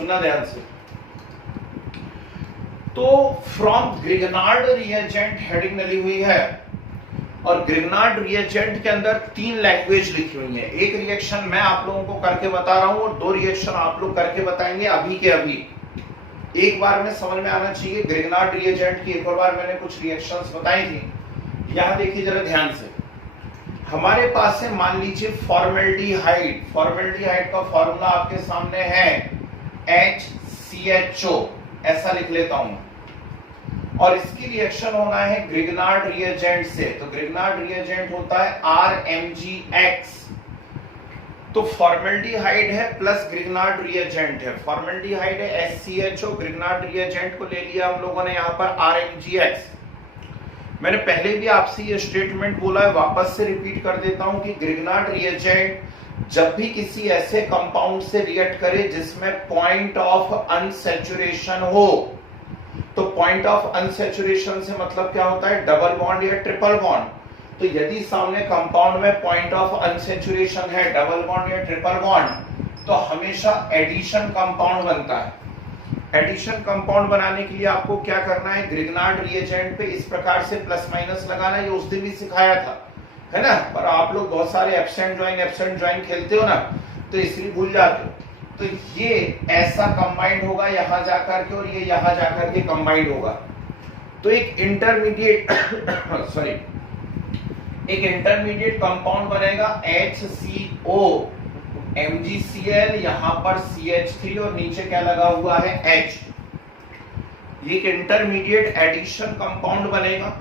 सुनना ध्यान से। तो फ्रॉम ग्रिगनार्ड रिएजेंट हेडिंग डली हुई है और ग्रिगनार्ड रिएजेंट के अंदर 3 लैंग्वेज लिखी हुई है। एक रिएक्शन मैं आप लोगों को करके बता रहा हूं और 2 रिएक्शन आप लोग करके बताएंगे अभी के अभी। एक बार में समझ में आना चाहिए। ग्रिगनार्ड रिएजेंट की एक और बार मैंने कुछ रिएक्शंस बताई थी। यहां देखिए जरा ध्यान से, हमारे पास है मान लीजिए फॉर्मेल्डिहाइड। फॉर्मेल्डिहाइड का फॉर्मूला आपके सामने है HCHO, ऐसा लिख लेता हूं, और इसकी रिएक्शन होना है ग्रिगनार्ड रिएजेंट से। तो ग्रिगनार्ड रिएजेंट होता है RMgX। तो फॉर्मेल्डिहाइड है प्लस ग्रिगनार्ड रिएजेंट है। फॉर्मेल्डिहाइड है HCHO, ग्रिगनार्ड रिएजेंट को ले लिया हम लोगों ने यहां पर RMgX। मैंने पहले भी आपसे ये स्टेटमेंट बोला है, वापस से रिपीट कर देता हूं कि ग्रिगनार्ड रिएजेंट जब भी किसी ऐसे कंपाउंड से रिएक्ट करे जिसमें पॉइंट ऑफ अनसैचुरेशन हो, तो पॉइंट ऑफ अनसैचुरेशन से मतलब क्या होता है, डबल बॉन्ड या ट्रिपल बॉन्ड। तो यदि सामने कंपाउंड में पॉइंट ऑफ अनसैचुरेशन है, डबल बॉन्ड या ट्रिपल बॉन्ड, तो हमेशा एडिशन कंपाउंड बनता है। एडिशन कंपाउंड बनाने के लिए आपको क्या करना है, ग्रिगनार्ड रिएजेंट पे इस प्रकार से प्लस माइनस लगाना। ये उस दिन भी सिखाया था, है ना, पर आप लोग बहुत सारे एब्सेंट ज्वाइन खेलते हो ना, तो इसलिए भूल जाते हो। तो ये ऐसा कंबाइंड होगा यहां जाकर के और ये यहां जाकर के कंबाइंड होगा। तो एक इंटरमीडिएट सॉरी एक इंटरमीडिएट कंपाउंड बनेगा HCO MgCl, यहां पर CH3 और नीचे क्या लगा हुआ है H। ये एक इंटरमीडिएट एडिशन कंपाउंड बनेगा।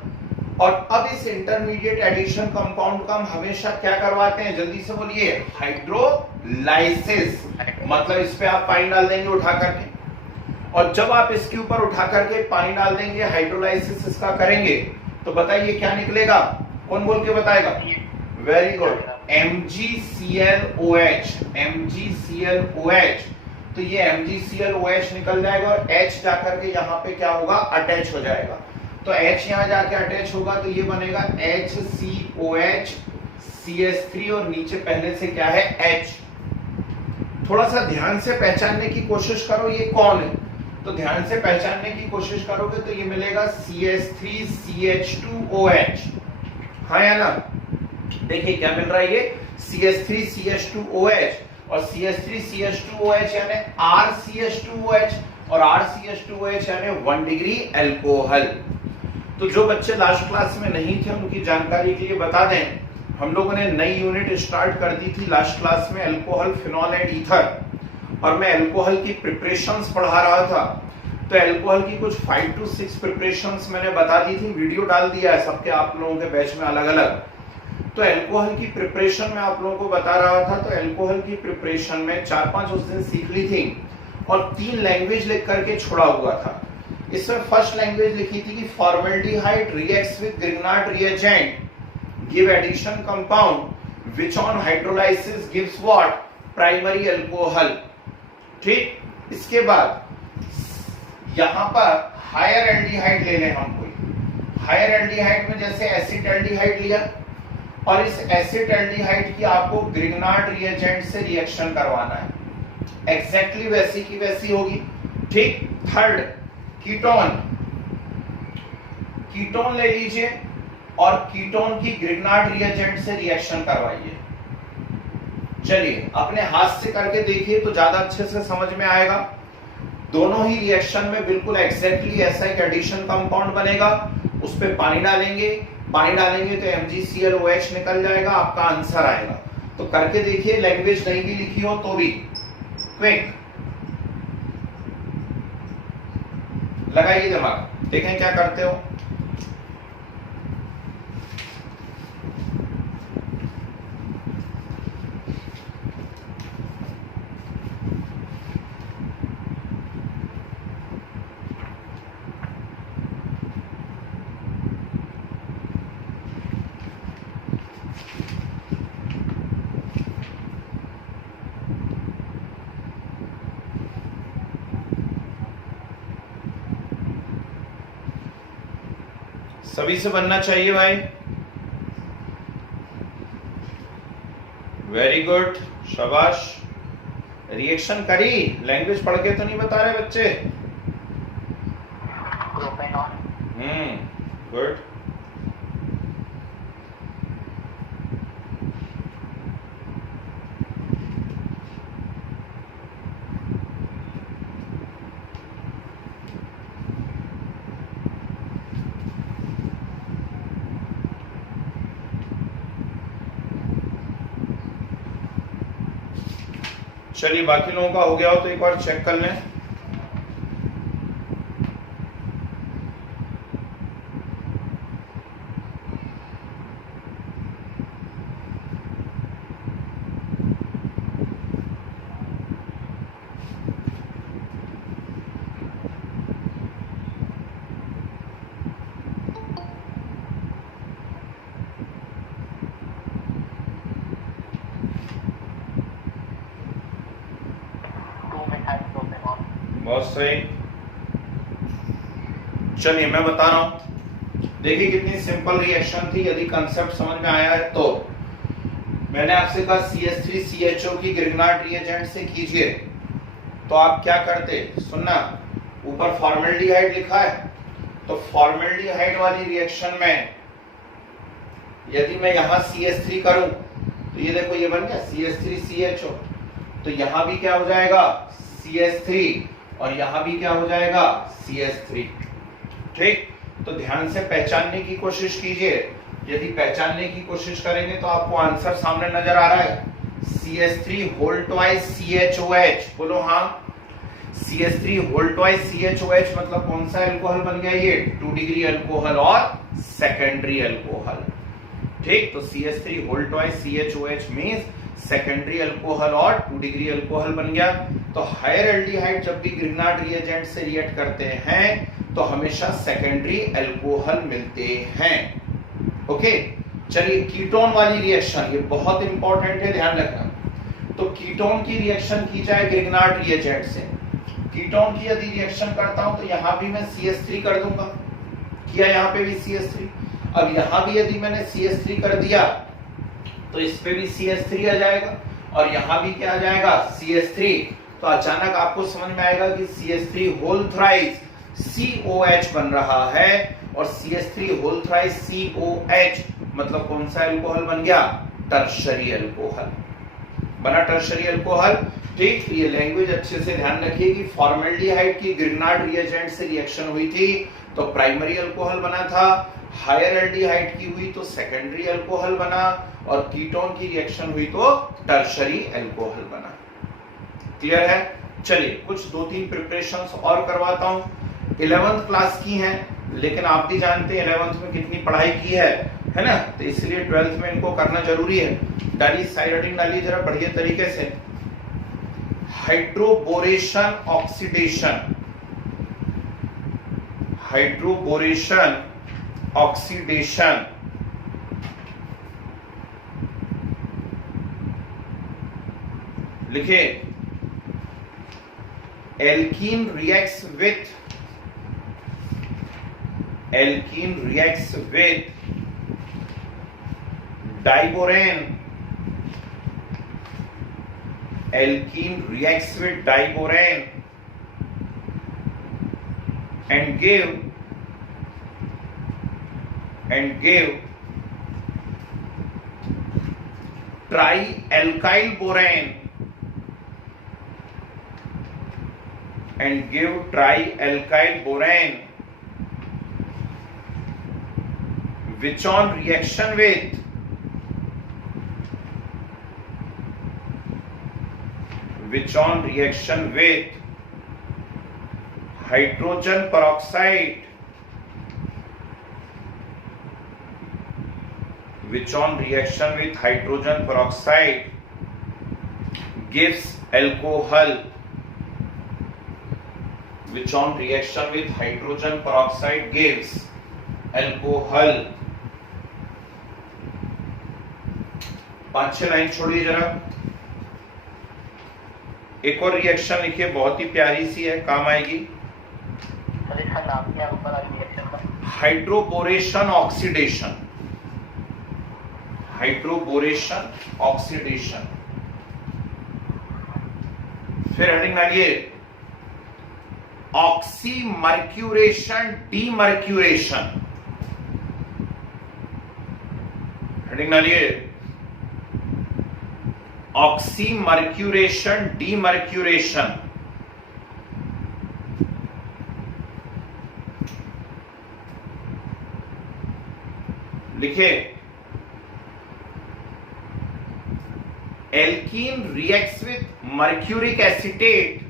और अब इस इंटरमीडिएट एडिशन कंपाउंड का हम हमेशा क्या करवाते हैं, जल्दी से बोलिए, हाइड्रोलाइसिस। मतलब इस पे आप पानी डाल देंगे उठा करके, और जब आप इसके ऊपर उठा करके पानी डाल देंगे, हाइड्रोलाइसिस इसका करेंगे, तो बताइए क्या निकलेगा, कौन बोल के बताएगा? Very good, MgClOH। MgClOH, तो ये MgClOH निकल जाएगा और H जाकर के यहाँ पे क्या होगा, अटैच हो जाएगा। तो H यहाँ जाके अटैच होगा तो ये बनेगा HCOH CH3 और नीचे पहले से क्या है H। थोड़ा सा ध्यान से पहचानने की कोशिश करो ये कौन है, तो ध्यान से पहचानने की कोशिश करोगे तो ये मिलेगा CH3CH2OH। हाँ या ना? देखिए क्या मिल रहा है, ये CH3CH2OH और CH3CH2OH यानी RCH2OH और RCH2OH यानी 1 डिग्री एल्कोहल। तो जो बच्चे लास्ट क्लास में नहीं थे उनकी जानकारी के लिए बता दें, हम लोगों ने नई यूनिट स्टार्ट कर दी थी लास्ट क्लास में, अल्कोहल, फिनॉल एंड ईथर, और मैं अल्कोहल की प्रिपरेशंस पढ़ा रहा था। तो अल्कोहल की कुछ 5 to 6 प्रिपरेशंस मैंने बता दी थी, वीडियो डाल दिया है सबके आप लोगों के बैच में अलग अलग। तो अल्कोहल की प्रिपरेशन में आप लोगों को बता रहा था, तो अल्कोहल की प्रिपरेशन में 4-5 उस दिन सीख ली थी और 3 लैंग्वेज लिख करके छोड़ा हुआ था। इसमें फर्स्ट लैंग्वेज लिखी थी कि formaldehyde reacts with Grignard reagent, give addition compound which on hydrolysis gives what, primary alcohol. ठीक, इसके बाद यहां पर हायर एल्डिहाइड ले लें हम कोई। हायर एल्डिहाइड में जैसे एसिटाल्डिहाइड लिया, और इस एसिटाल्डिहाइड की आपको ग्रिगनार्ड रिएजेंट से रिएक्शन करवाना है, एग्जैक्टली वैसी की वैसी होगी। ठीक, थर्ड कीटोन। कीटोन ले लीजिए और कीटोन की ग्रिगनार्ड रिएजेंट से रिएक्शन करवाइए। चलिए अपने हाथ से करके देखिए तो ज्यादा अच्छे से समझ में आएगा। दोनों ही रिएक्शन में बिल्कुल एग्जैक्टली ऐसा एक एडिशन कंपाउंड बनेगा, उस पे पानी डालेंगे तो MgClOH निकल जाएगा, आपका आंसर आएगा। तो करके देखिए, लैंग्वेज नहीं भी लिखी हो तो भी। क्विक लगाइए दिमाग, देखें क्या करते हो। सभी से बनना चाहिए भाई। वेरी गुड, शाबाश। रिएक्शन करी, लैंग्वेज पढ़ के तो नहीं बता रहे बच्चे। प्रोपेनॉन। गुड। चलिए बाकी लोगों का हो गया हो तो एक बार चेक कर लें। बहुत सही। चलिए मैं बता रहा हूं, देखिए कितनी सिंपल रिएक्शन थी। यदि कंसेप्ट समझ में आया है तो मैंने आपसे कहा CH3CHO की ग्रिग्नार्ड रिएजेंट से कीजिए, तो आप क्या करते, सुनना, ऊपर फॉर्मेल्डिहाइड लिखा है, तो फॉर्मेल्डिहाइड वाली रिएक्शन में यदि मैं यहां CH3 करूं तो ये देखो ये बन गया CH3CHO, तो यहां भी क्या हो जाएगा CH3 और यहां भी क्या हो जाएगा CH3। ठीक, तो ध्यान से पहचानने की कोशिश कीजिए। यदि पहचानने की कोशिश करेंगे तो आपको आंसर सामने नजर आ रहा है, CH3 होल ट्वाइस CHOH। बोलो हाँ, CH3 होल ट्वाइस CHOH मतलब कौन सा अल्कोहल बन गया, ये 2 डिग्री अल्कोहल और सेकेंडरी अल्कोहल। ठीक, तो CH3 whole twice CHOH means secondary alcohol और 2 डिग्री अल्कोहल बन गया। तो हायर एल्डिहाइड जब भी ग्रिग्नार्ड रिएजेंट से रिएक्ट करते हैं तो हमेशा सेकेंडरी अल्कोहल मिलते हैं। ओके, चलिए कीटोन वाली रिएक्शन, ये बहुत इंपॉर्टेंट है, ध्यान रखना। तो कीटोन की रिएक्शन की जाए ग्रिग्नार्ड रिएजेंट से। कीटोन की यदि रिएक्शन करता हूं तो यहां भी मैं CH3 कर दूंगा, किया यहां पे भी CH3। अब यहां भी यदि मैंने CH3 कर दिया तो इस पे भी CH3 आ जाएगा और यहां भी क्या आ जाएगा CH3। तो अचानक आपको समझ में आएगा कि CH3 होल थ्राइस COH बन रहा है और CH3 होल थ्राइस COH मतलब कौन सा अल्कोहल बन गया, टर्शरी अल्कोहल बना, टर्शरी अल्कोहल। ठीक, ये लैंग्वेज अच्छे से ध्यान रखिए कि फॉर्मेल्डिहाइड की ग्रिग्नार्ड रिएजेंट से रिएक्शन हुई थी तो प्राइमरी अल्कोहल बना था, हायर एल्डिहाइड की हुई तो सेकेंडरी अल्कोहल बना, और कीटोन की रिएक्शन हुई तो टर्शरी अल्कोहल बना। क्लियर है? चलिए कुछ 2-3 प्रिपरेशंस और करवाता हूं। 11th क्लास की हैं, लेकिन आप भी जानते हैं 11th में कितनी पढ़ाई की है ना, तो इसलिए 12th में इनको करना जरूरी है। डालिए साइड डालिए जरा बढ़िया तरीके से। हाइड्रोबोरेशन ऑक्सीडेशन, हाइड्रोबोरेशन ऑक्सीडेशन लिखे। Alkene reacts with diborane, alkene reacts with diborane and give trialkyl borane which on reaction with hydrogen peroxide, gives alcohol, which on reaction with hydrogen peroxide gives alcohol। 5-6 line छोड़िए जरा। एक और reaction लिखिए, बहुत ही प्यारी सी है, काम आएगी। Hydroboration oxidation, hydroboration oxidation. फिर हेडिंग डालिए ऑक्सीमर्क्यूरेशन डीमर्क्यूरेशन। हेडिंग डालिए ऑक्सीमर्क्यूरेशन डीमर्क्यूरेशन। लिखिए alkene reacts with mercuric acetate,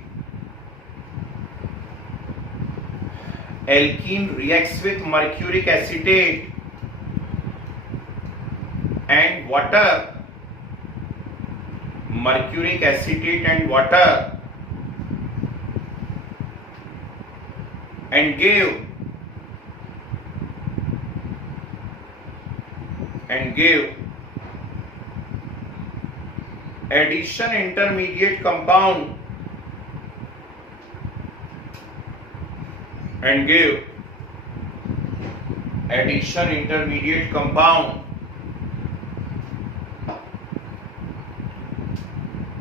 alkene reacts with mercuric acetate and water, mercuric acetate and water, and give addition intermediate compound and give addition intermediate compound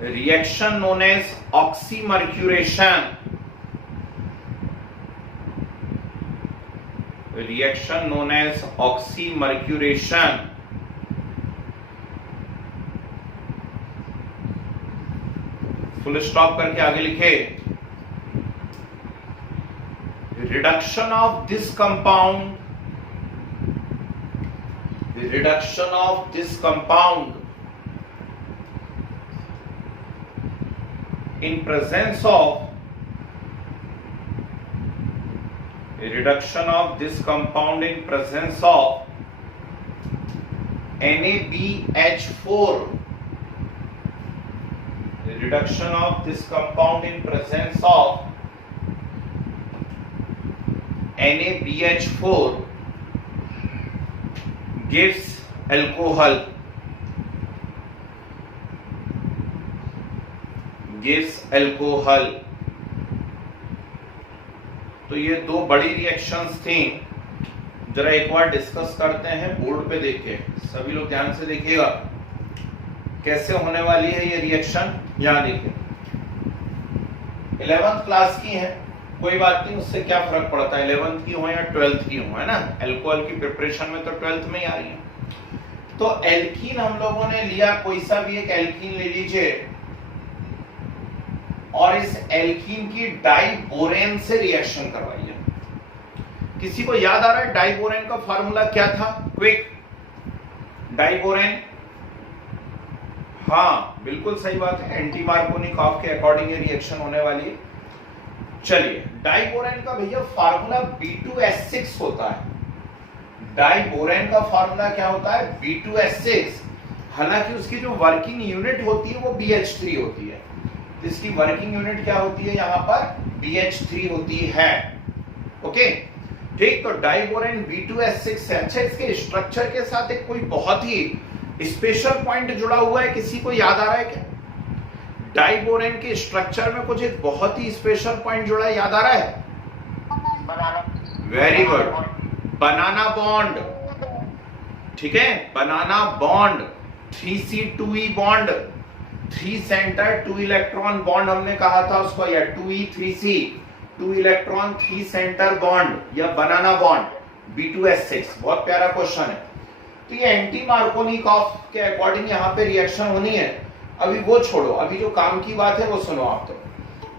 reaction known as oxymercuration, reaction known as oxymercuration। Full stop करके आगे लिखे reduction of this compound, the reduction of this compound in presence of, a reduction of this compound in presence of NaBH4, the reduction of this compound in presence of NaBH4 gives alcohol, तो ये दो बड़ी reactions थी, जरा एक बार discuss करते हैं board पे देख के। सभी लोग ध्यान से देखिएगा कैसे होने वाली है ये रिएक्शन। यहां देखिए 11th क्लास की है, कोई बात नहीं, उससे क्या फर्क पड़ता है 11th की हो या 12th की हो, है ना। अल्कोहल की प्रिपरेशन में तो 12th में ही आ रही है। तो एल्कीन हम लोगों ने लिया, कोई सा भी एक एल्कीन ले लीजिए और इस एल्कीन की डाइबोरेन से रिएक्शन करवाइए। किसी को याद आ रहा है डाइबोरेन का फार्मूला क्या था? क्विक, डाइबोरेन, हाँ बिल्कुल सही बात है, एंटी मार्कोनिकॉफ के अकॉर्डिंग ये रिएक्शन होने वाली है। चलिए डाइबोरेन का भैया फार्मूला B2S6 होता है। डाइबोरेन का फार्मूला क्या होता है? B2S6। हालांकि उसकी जो वर्किंग यूनिट होती है वो BH3 होती है, इसकी वर्किंग यूनिट क्या होती है यहाँ पर? BH3 होती है। ओके ठीक, तो डाइबोरेन B2S6 है। अच्छा, इसके स्ट्रक्चर के साथ एक कोई बहुत ही स्पेशल पॉइंट जुड़ा हुआ है, किसी को याद आ रहा है क्या? डाइबोरेन के स्ट्रक्चर में कुछ एक बहुत ही स्पेशल पॉइंट जुड़ा है, याद आ रहा है? Very good, banana bond. ठीक है, banana bond, 3C2E bond, 3 centre 2 electron bond हमने कहा था उसको, या 2E 3C, 2 electron 3 centre bond या बनाना बॉन्ड, B2S6। बहुत प्यारा क्वेश्चन है। तो ये एंटी मार्कोनिकॉफ के अकॉर्डिंग यहाँ पे रिएक्शन होनी है। अभी वो छोड़ो, अभी जो काम की बात है वो सुनो आप।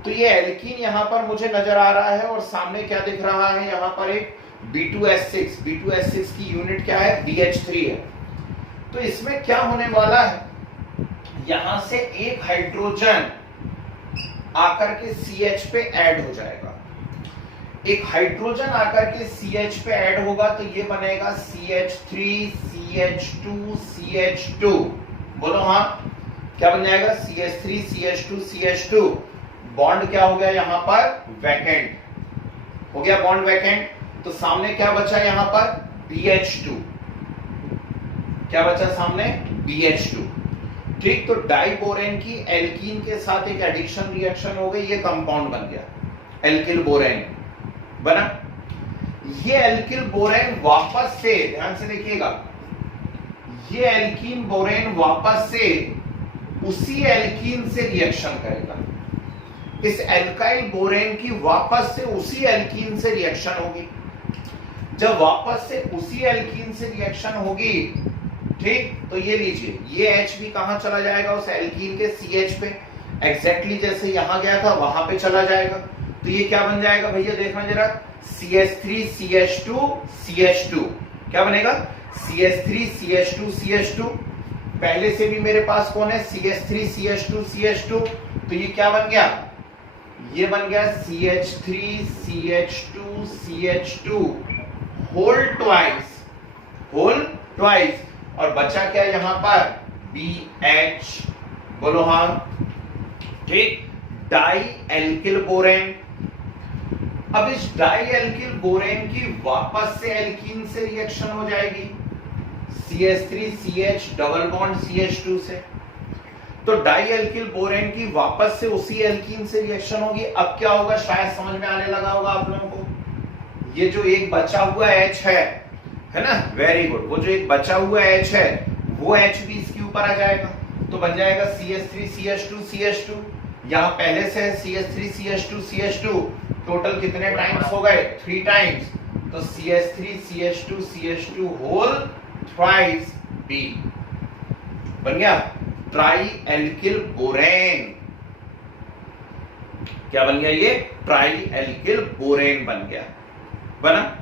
तो ये एल्कीन यहाँ पर मुझे नजर आ रहा है और सामने क्या दिख रहा है? यहाँ पर एक B2S6। B2S6 की यूनिट क्या है? BH3 है। तो इसमें क्या होने वाला है? यहां से एक हाइड्रोजन आकर के CH पे ऐड हो जाएगा। एक हाइड्रोजन आकर के CH पे ऐड होगा तो ये बनेगा CH3 CH2 CH2। बोलो हाँ, क्या बन जाएगा? CH3 CH2 CH2। बॉन्ड क्या हो गया यहाँ पर? वैकेंट हो गया, बॉन्ड वैकेंट। तो सामने क्या बचा यहाँ पर? BH2। क्या बचा सामने? BH2। ठीक, तो डाइबोरेन की एल्कीन के साथ एक एडिक्शन रिएक्शन हो गई, ये कंपाउंड बन गया, एल्किल बोरेन बना। ये एल्किल बोरेन वापस से, ध्यान से देखिएगा, ये एल्कीन बोरेन वापस से उसी एल्कीन से रिएक्शन करेगा। इस एल्काइल बोरेन की वापस से उसी एल्कीन से रिएक्शन होगी। जब वापस से उसी एल्कीन से रिएक्शन होगी, ठीक, तो ये लीजिए, ये H भी कहां चला जाएगा, उस एल्कीन के CH पे, एग्जैक्टली जैसे यहां गया था वहां पे चला जाएगा। तो ये क्या बन जाएगा भैया, देखना जरा, CH3 CH2 CH2, क्या बनेगा, CH3 CH2 CH2। पहले से भी मेरे पास कौन है, CH3 CH2 CH2, तो ये क्या बन गया, ये बन गया CH3 CH2 CH2 whole twice, और बचा क्या यहां पर, BH, बोलो हाँ, ठीक, डाई एल्किल बोरेन। अब इस डाई एल्किल बोरेन की वापस से एल्कीन से रिएक्शन हो जाएगी, CH3 CH double bond CH2 से। तो डाई एल्किल बोरेन की वापस से उसी एल्कीन से रिएक्शन होगी। अब क्या होगा, शायद समझ में आने लगा होगा आप लोगों को, ये जो एक बचा हुआ H है ना, वेरी गुड, वो जो एक बचा हुआ H है वो H भी इसके ऊपर आ जाएगा, तो बन जाएगा CH3 CH2 CH2। यहां पहले से है CH3 CH2 CH2, टोटल कितने टाइम्स हो गए, 3 टाइम्स, तो CH3 CH2 CH2 whole thrice B बन गया ट्राई एल्किल बोरेन। क्या बन गया, ये ट्राई एल्किल बोरेन बन गया, बना।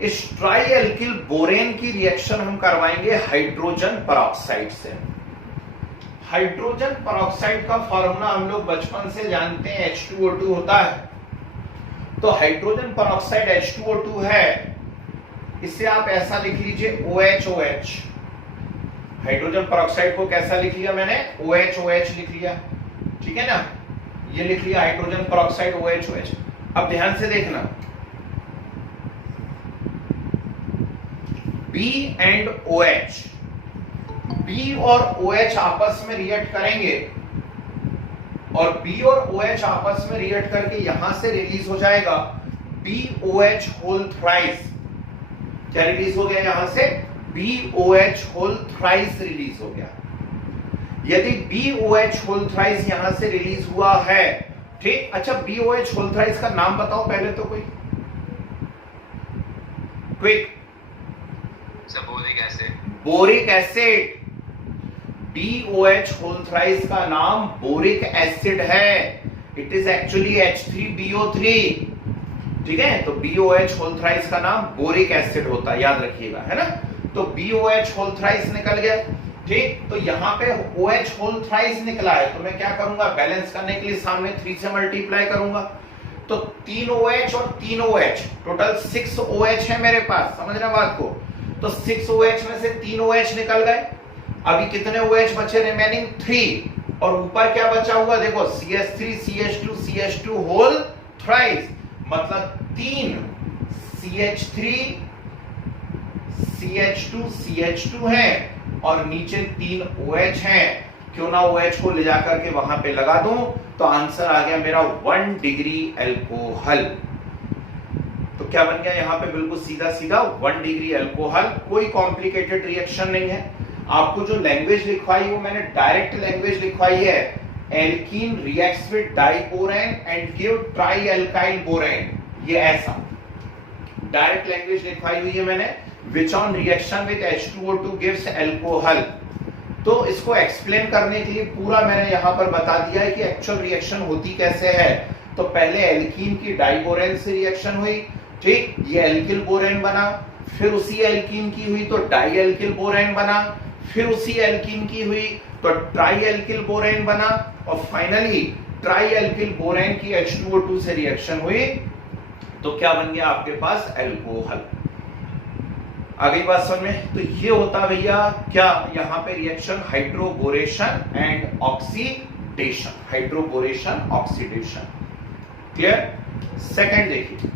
इस ट्राई एल्किल बोरेन की रिएक्शन हम करवाएंगे हाइड्रोजन परऑक्साइड से। हाइड्रोजन परऑक्साइड का फॉर्मूला हम लोग बचपन से जानते हैं, H2O2 होता है। तो हाइड्रोजन परऑक्साइड H2O2 है, इसे आप ऐसा लिख लीजिए OH। हाइड्रोजन परऑक्साइड को कैसा लिख लिया मैंने, OH लिख लिया, ठीक है ना, ये लिख लिया हाइड्रोजन परऑक्साइड OH। अब ध्यान से देखना, B एंड OH, B और OH आपस में रिएक्ट करेंगे, और B और OH आपस में रिएक्ट करके यहां से रिलीज हो जाएगा BOH होल थ्राइस। क्या रिलीज हो गया, यहां से BOH होल थ्राइस रिलीज हो गया। यदि BOH होल थ्राइस यहां से रिलीज हुआ है, ठीक, अच्छा BOH होल थ्राइस का नाम बताओ पहले तो कोई, quick, boric acid. BOH whole thrice का नाम बोरिक एसिड है, इट इज एक्चुअली H3BO3, ठीक है। तो BOH होल थ्राइस का नाम बोरिक एसिड होता है, याद रखिएगा, है ना। तो BOH होल थ्राइस निकल गया, ठीक। तो यहां पे OH होल थ्राइस निकला है, तो मैं क्या करूंगा, बैलेंस करने के लिए सामने 3 से मल्टीप्लाई करूंगा, तो 3 OH और 3 OH, टोटल 6 OH है मेरे पास, समझ रहे बात को। तो 6 OH में से 3 OH निकल गए, अभी कितने OH बचे, रिमेनिंग 3, और ऊपर क्या बचा हुआ, देखो CH3 CH2 CH2 whole thrice, मतलब 3 CH3 CH2 CH2 है, और नीचे 3 OH हैं। क्यों ना OH को ले जाकर के वहां पे लगा दूं, तो आंसर आ गया मेरा 1 डिग्री एल्कोहल। तो क्या बन गया यहां पे, बिल्कुल सीधा सीधा 1 डिग्री एल्कोहल, कोई कॉम्प्लिकेटेड रिएक्शन नहीं है। आपको जो लैंग्वेज लिखवाई वो मैंने डायरेक्ट लैंग्वेज लिखवाई है, alkene reacts with diborane and give tri alkyl borane, ये ऐसा डायरेक्ट लैंग्वेज लिखवाई हुई है मैंने, which on reaction with H2O2 gives alcohol. तो इसको एक्सप्लेन करने के लिए पूरा मैंने यहां पर बता दिया है कि एक्चुअल रिएक्शन होती कैसे है। तो पहले एल्कीन की डाइबोरेन से रिएक्शन हुई, ठीक, ये एल्किल बोरेन बना, फिर उसी एल्कीन की हुई तो डाई एल्किल बोरेन बना, फिर उसी एल्कीन की हुई तो ट्राई एल्किल बोरेन बना, और फाइनली ट्राई एल्किल बोरेन की H2O2 से रिएक्शन हुई, तो क्या बन गया आपके पास, एल्कोहल। आ गई बात समझ में। तो ये होता भैया क्या, यहां पे reaction hydroboration and oxidation, hydroboration oxidation, clear. Second देखिए,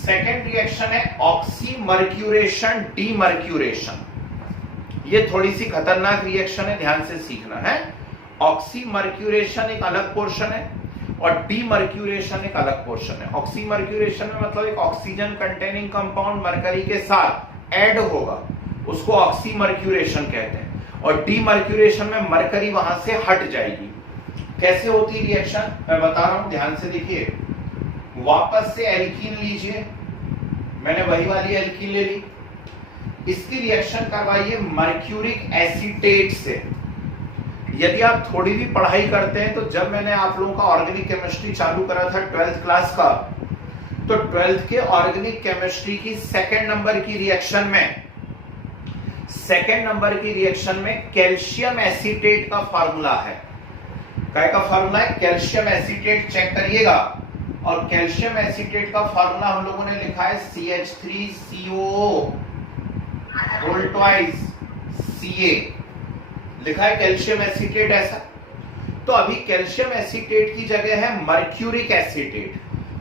सेकंड रिएक्शन है ऑक्सीमर्क्यूरेशन डीमर्क्यूरेशन। ये थोड़ी सी खतरनाक रिएक्शन है, ध्यान से सीखना है। ऑक्सीमर्क्यूरेशन एक अलग पोर्शन है और डीमर्क्यूरेशन एक अलग पोर्शन है। ऑक्सीमर्क्यूरेशन में मतलब एक ऑक्सीजन कंटेनिंग कंपाउंड मरकरी के साथ ऐड होगा, उसको ऑक्सीमर्क्यूरेशन कहते हैं, और डीमर्क्यूरेशन में मरकरी वहां से हट जाएगी। कैसे होती रिएक्शन मैं बता रहा हूं, ध्यान से देखिए। वापस से एल्कीन लीजिए, मैंने वही वाली एल्कीन ले ली, इसकी रिएक्शन करवाइए मर्क्यूरिक एसीटेट से। यदि आप थोड़ी भी पढ़ाई करते हैं तो जब मैंने आप लोगों का ऑर्गेनिक केमिस्ट्री चालू करा था 12th क्लास का, तो 12th के ऑर्गेनिक केमिस्ट्री की सेकंड नंबर की रिएक्शन में कैल्शियम एसीटेट का फार्मूला है। क्या का फार्मूला है? Calcium acetate. चेक करिएगा। और कैल्शियम एसीटेट का फार्मूला हम लोगों ने लिखा है CH3COO होल ट्वाइस Ca लिखा है कैल्शियम एसीटेट ऐसा। तो अभी कैल्शियम एसीटेट की जगह है मर्क्यूरिक एसीटेट,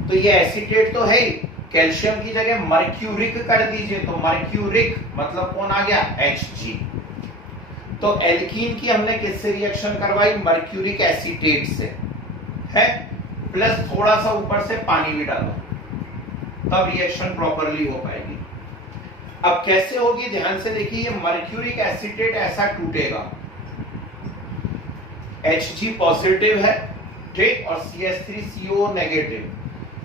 तो ये एसीटेट तो है ही, कैल्शियम की जगह मर्क्यूरिक कर दीजिए, तो मर्क्यूरिक मतलब कौन आ गया? Hg। तो एल्कीन की हमने किससे रिएक्शन करवाई? मर्क्यूरिक एसीटेट से है, प्लस थोड़ा सा ऊपर से पानी भी डालो, तब रिएक्शन प्रॉपरली हो पाएगी। अब कैसे होगी ध्यान से देखिए। ये मर्क्यूरिक एसीटेट ऐसा टूटेगा, Hg पॉजिटिव है, ठीक, और CH3CO नेगेटिव,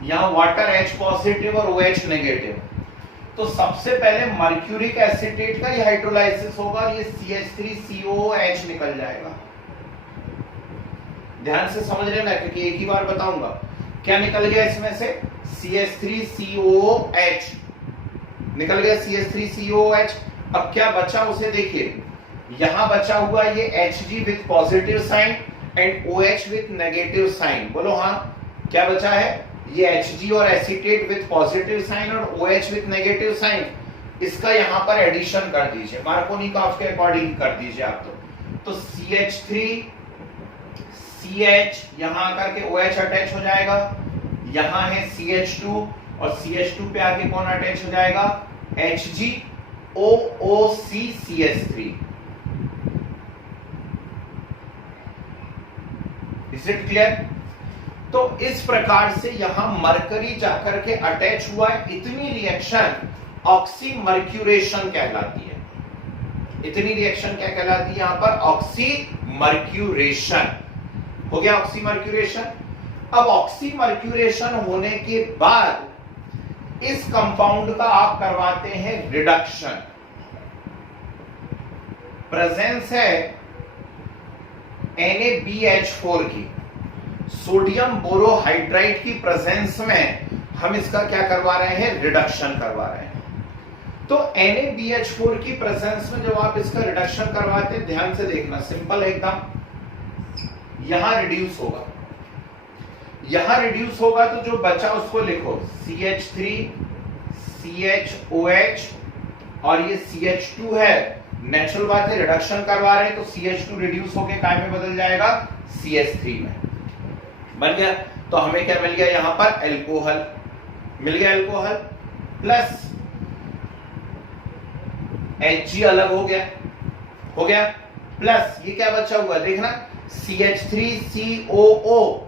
यहां वाटर H पॉजिटिव और OH नेगेटिव। तो सबसे पहले मर्क्यूरिक एसीटेट का ही हाइड्रोलाइसिस होगा, ये CH3COOH निकल जाएगा। ध्यान से समझ लेना क्योंकि एक ही बार बताऊंगा। क्या निकल गया इसमें से? CH3COOH निकल गया, CH3COOH। अब क्या बचा उसे देखिए, यहां बचा हुआ ये Hg with positive sign and OH with negative sign. बोलो हाँ, क्या बचा है? ये Hg और एसीटेट विथ पॉजिटिव साइन और OH विथ नेगेटिव साइन, इसका यहां पर एडिशन कर दीजिए, मार्कोनिकॉफ के अकॉर्डिंग कर दीजिए आप। तो CH3 CH यहां आकर के OH अटैच हो जाएगा, यहां है CH2 और CH2 पे आके कौन अटैच हो जाएगा? Hg OOC CH3। Is it clear? तो इस प्रकार से यहां मरकरी जाकर के अटैच हुआ है। इतनी रिएक्शन ऑक्सीमर्क्यूरेशन कहलाती है। इतनी रिएक्शन क्या कहलाती है यहां पर? ऑक्सीमर्क्यूरेशन। हो गया ऑक्सीमर्क्यूरेशन। अब ऑक्सीमर्क्यूरेशन होने के बाद इस कंपाउंड का आप करवाते हैं रिडक्शन। प्रेजेंस है NaBH4 की, सोडियम बोरोहाइड्राइड की प्रेजेंस में हम इसका क्या करवा रहे हैं? रिडक्शन करवा रहे हैं। तो NaBH4 की प्रेजेंस में जब आप इसका रिडक्शन करवाते हैं, ध्यान से देखना, सिंपल है एकदम। यहां रिड्यूस होगा, यहां रिड्यूस होगा तो जो बचा उसको लिखो CH3 CHOH और ये CH2 है। नेचुरल बात है, रिडक्शन करवा रहे हैं तो CH2 रिड्यूस होके काय में बदल जाएगा? CH3 में बन गया। तो हमें क्या मिल गया यहां पर? एल्कोहल मिल गया, एल्कोहल प्लस Hg अलग हो गया प्लस ये क्या बचा हुआ देखना, CH3COO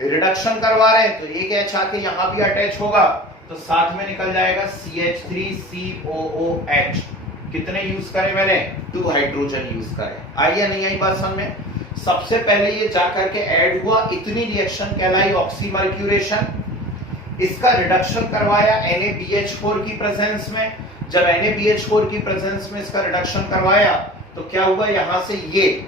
रिडक्शन करवा रहे हैं तो एक H आके यहां भी अटैच होगा, तो साथ में निकल जाएगा CH3COOH। कितने यूज करें मैंने? 2 हाइड्रोजन यूज करें। आई या नहीं आई बात समझ में? सबसे पहले ये जाकर के ऐड हुआ, इतनी रिएक्शन कहलाई ऑक्सीमर्क्यूरेशन। इसका रिडक्शन करवाया NaBH4 की प्रेजेंस में। जब NaBH4 की प्रेजेंस में इसका रिडक्शन करवाया तो क्या हुआ? यहां से ये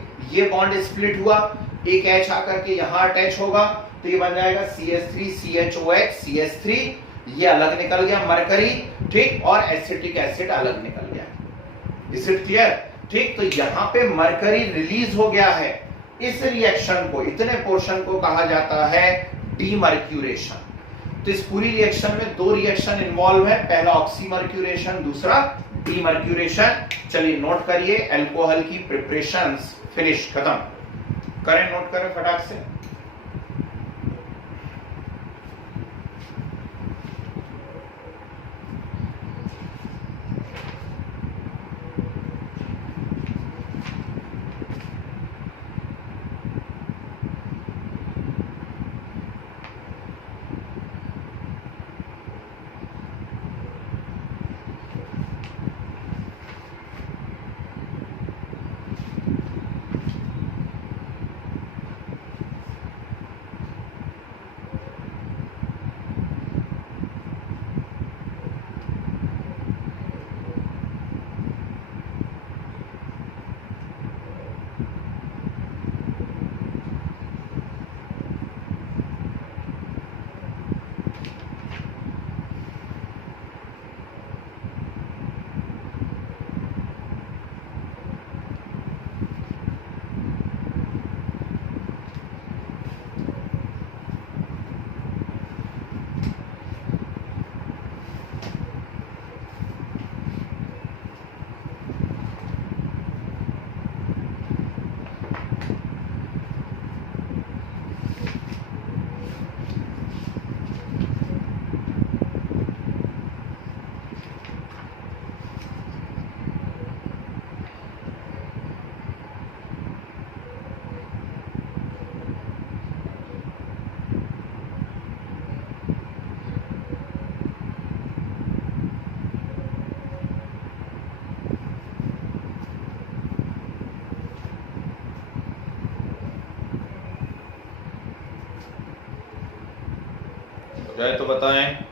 बॉन्ड स्प्लिट हुआ, एक H आकर के यहां अटैच होगा तो ये बन जाएगा CH3CHOH CH3, ये अलग निकल गया मरकरी, ठीक, और एसिटिक एसिड अलग निकल गया। Is it clear? ठीक, तो यहां पे मरकरी रिलीज हो गया है। इस रिएक्शन को, इतने पोर्शन को कहा जाता है डीमर्क्यूरेशन। तो इस पूरी रिएक्शन में 2 रिएक्शन इन्वॉल्व है, पहला ऑक्सीमर्क्यूरेशन, दूसरा डीमर्क्यूरेशन। चलिए नोट करिए, अल्कोहल की प्रिपरेशंस फिनिश, खत्म करें, नोट करें फटाक से। हो जाए तो बताएं।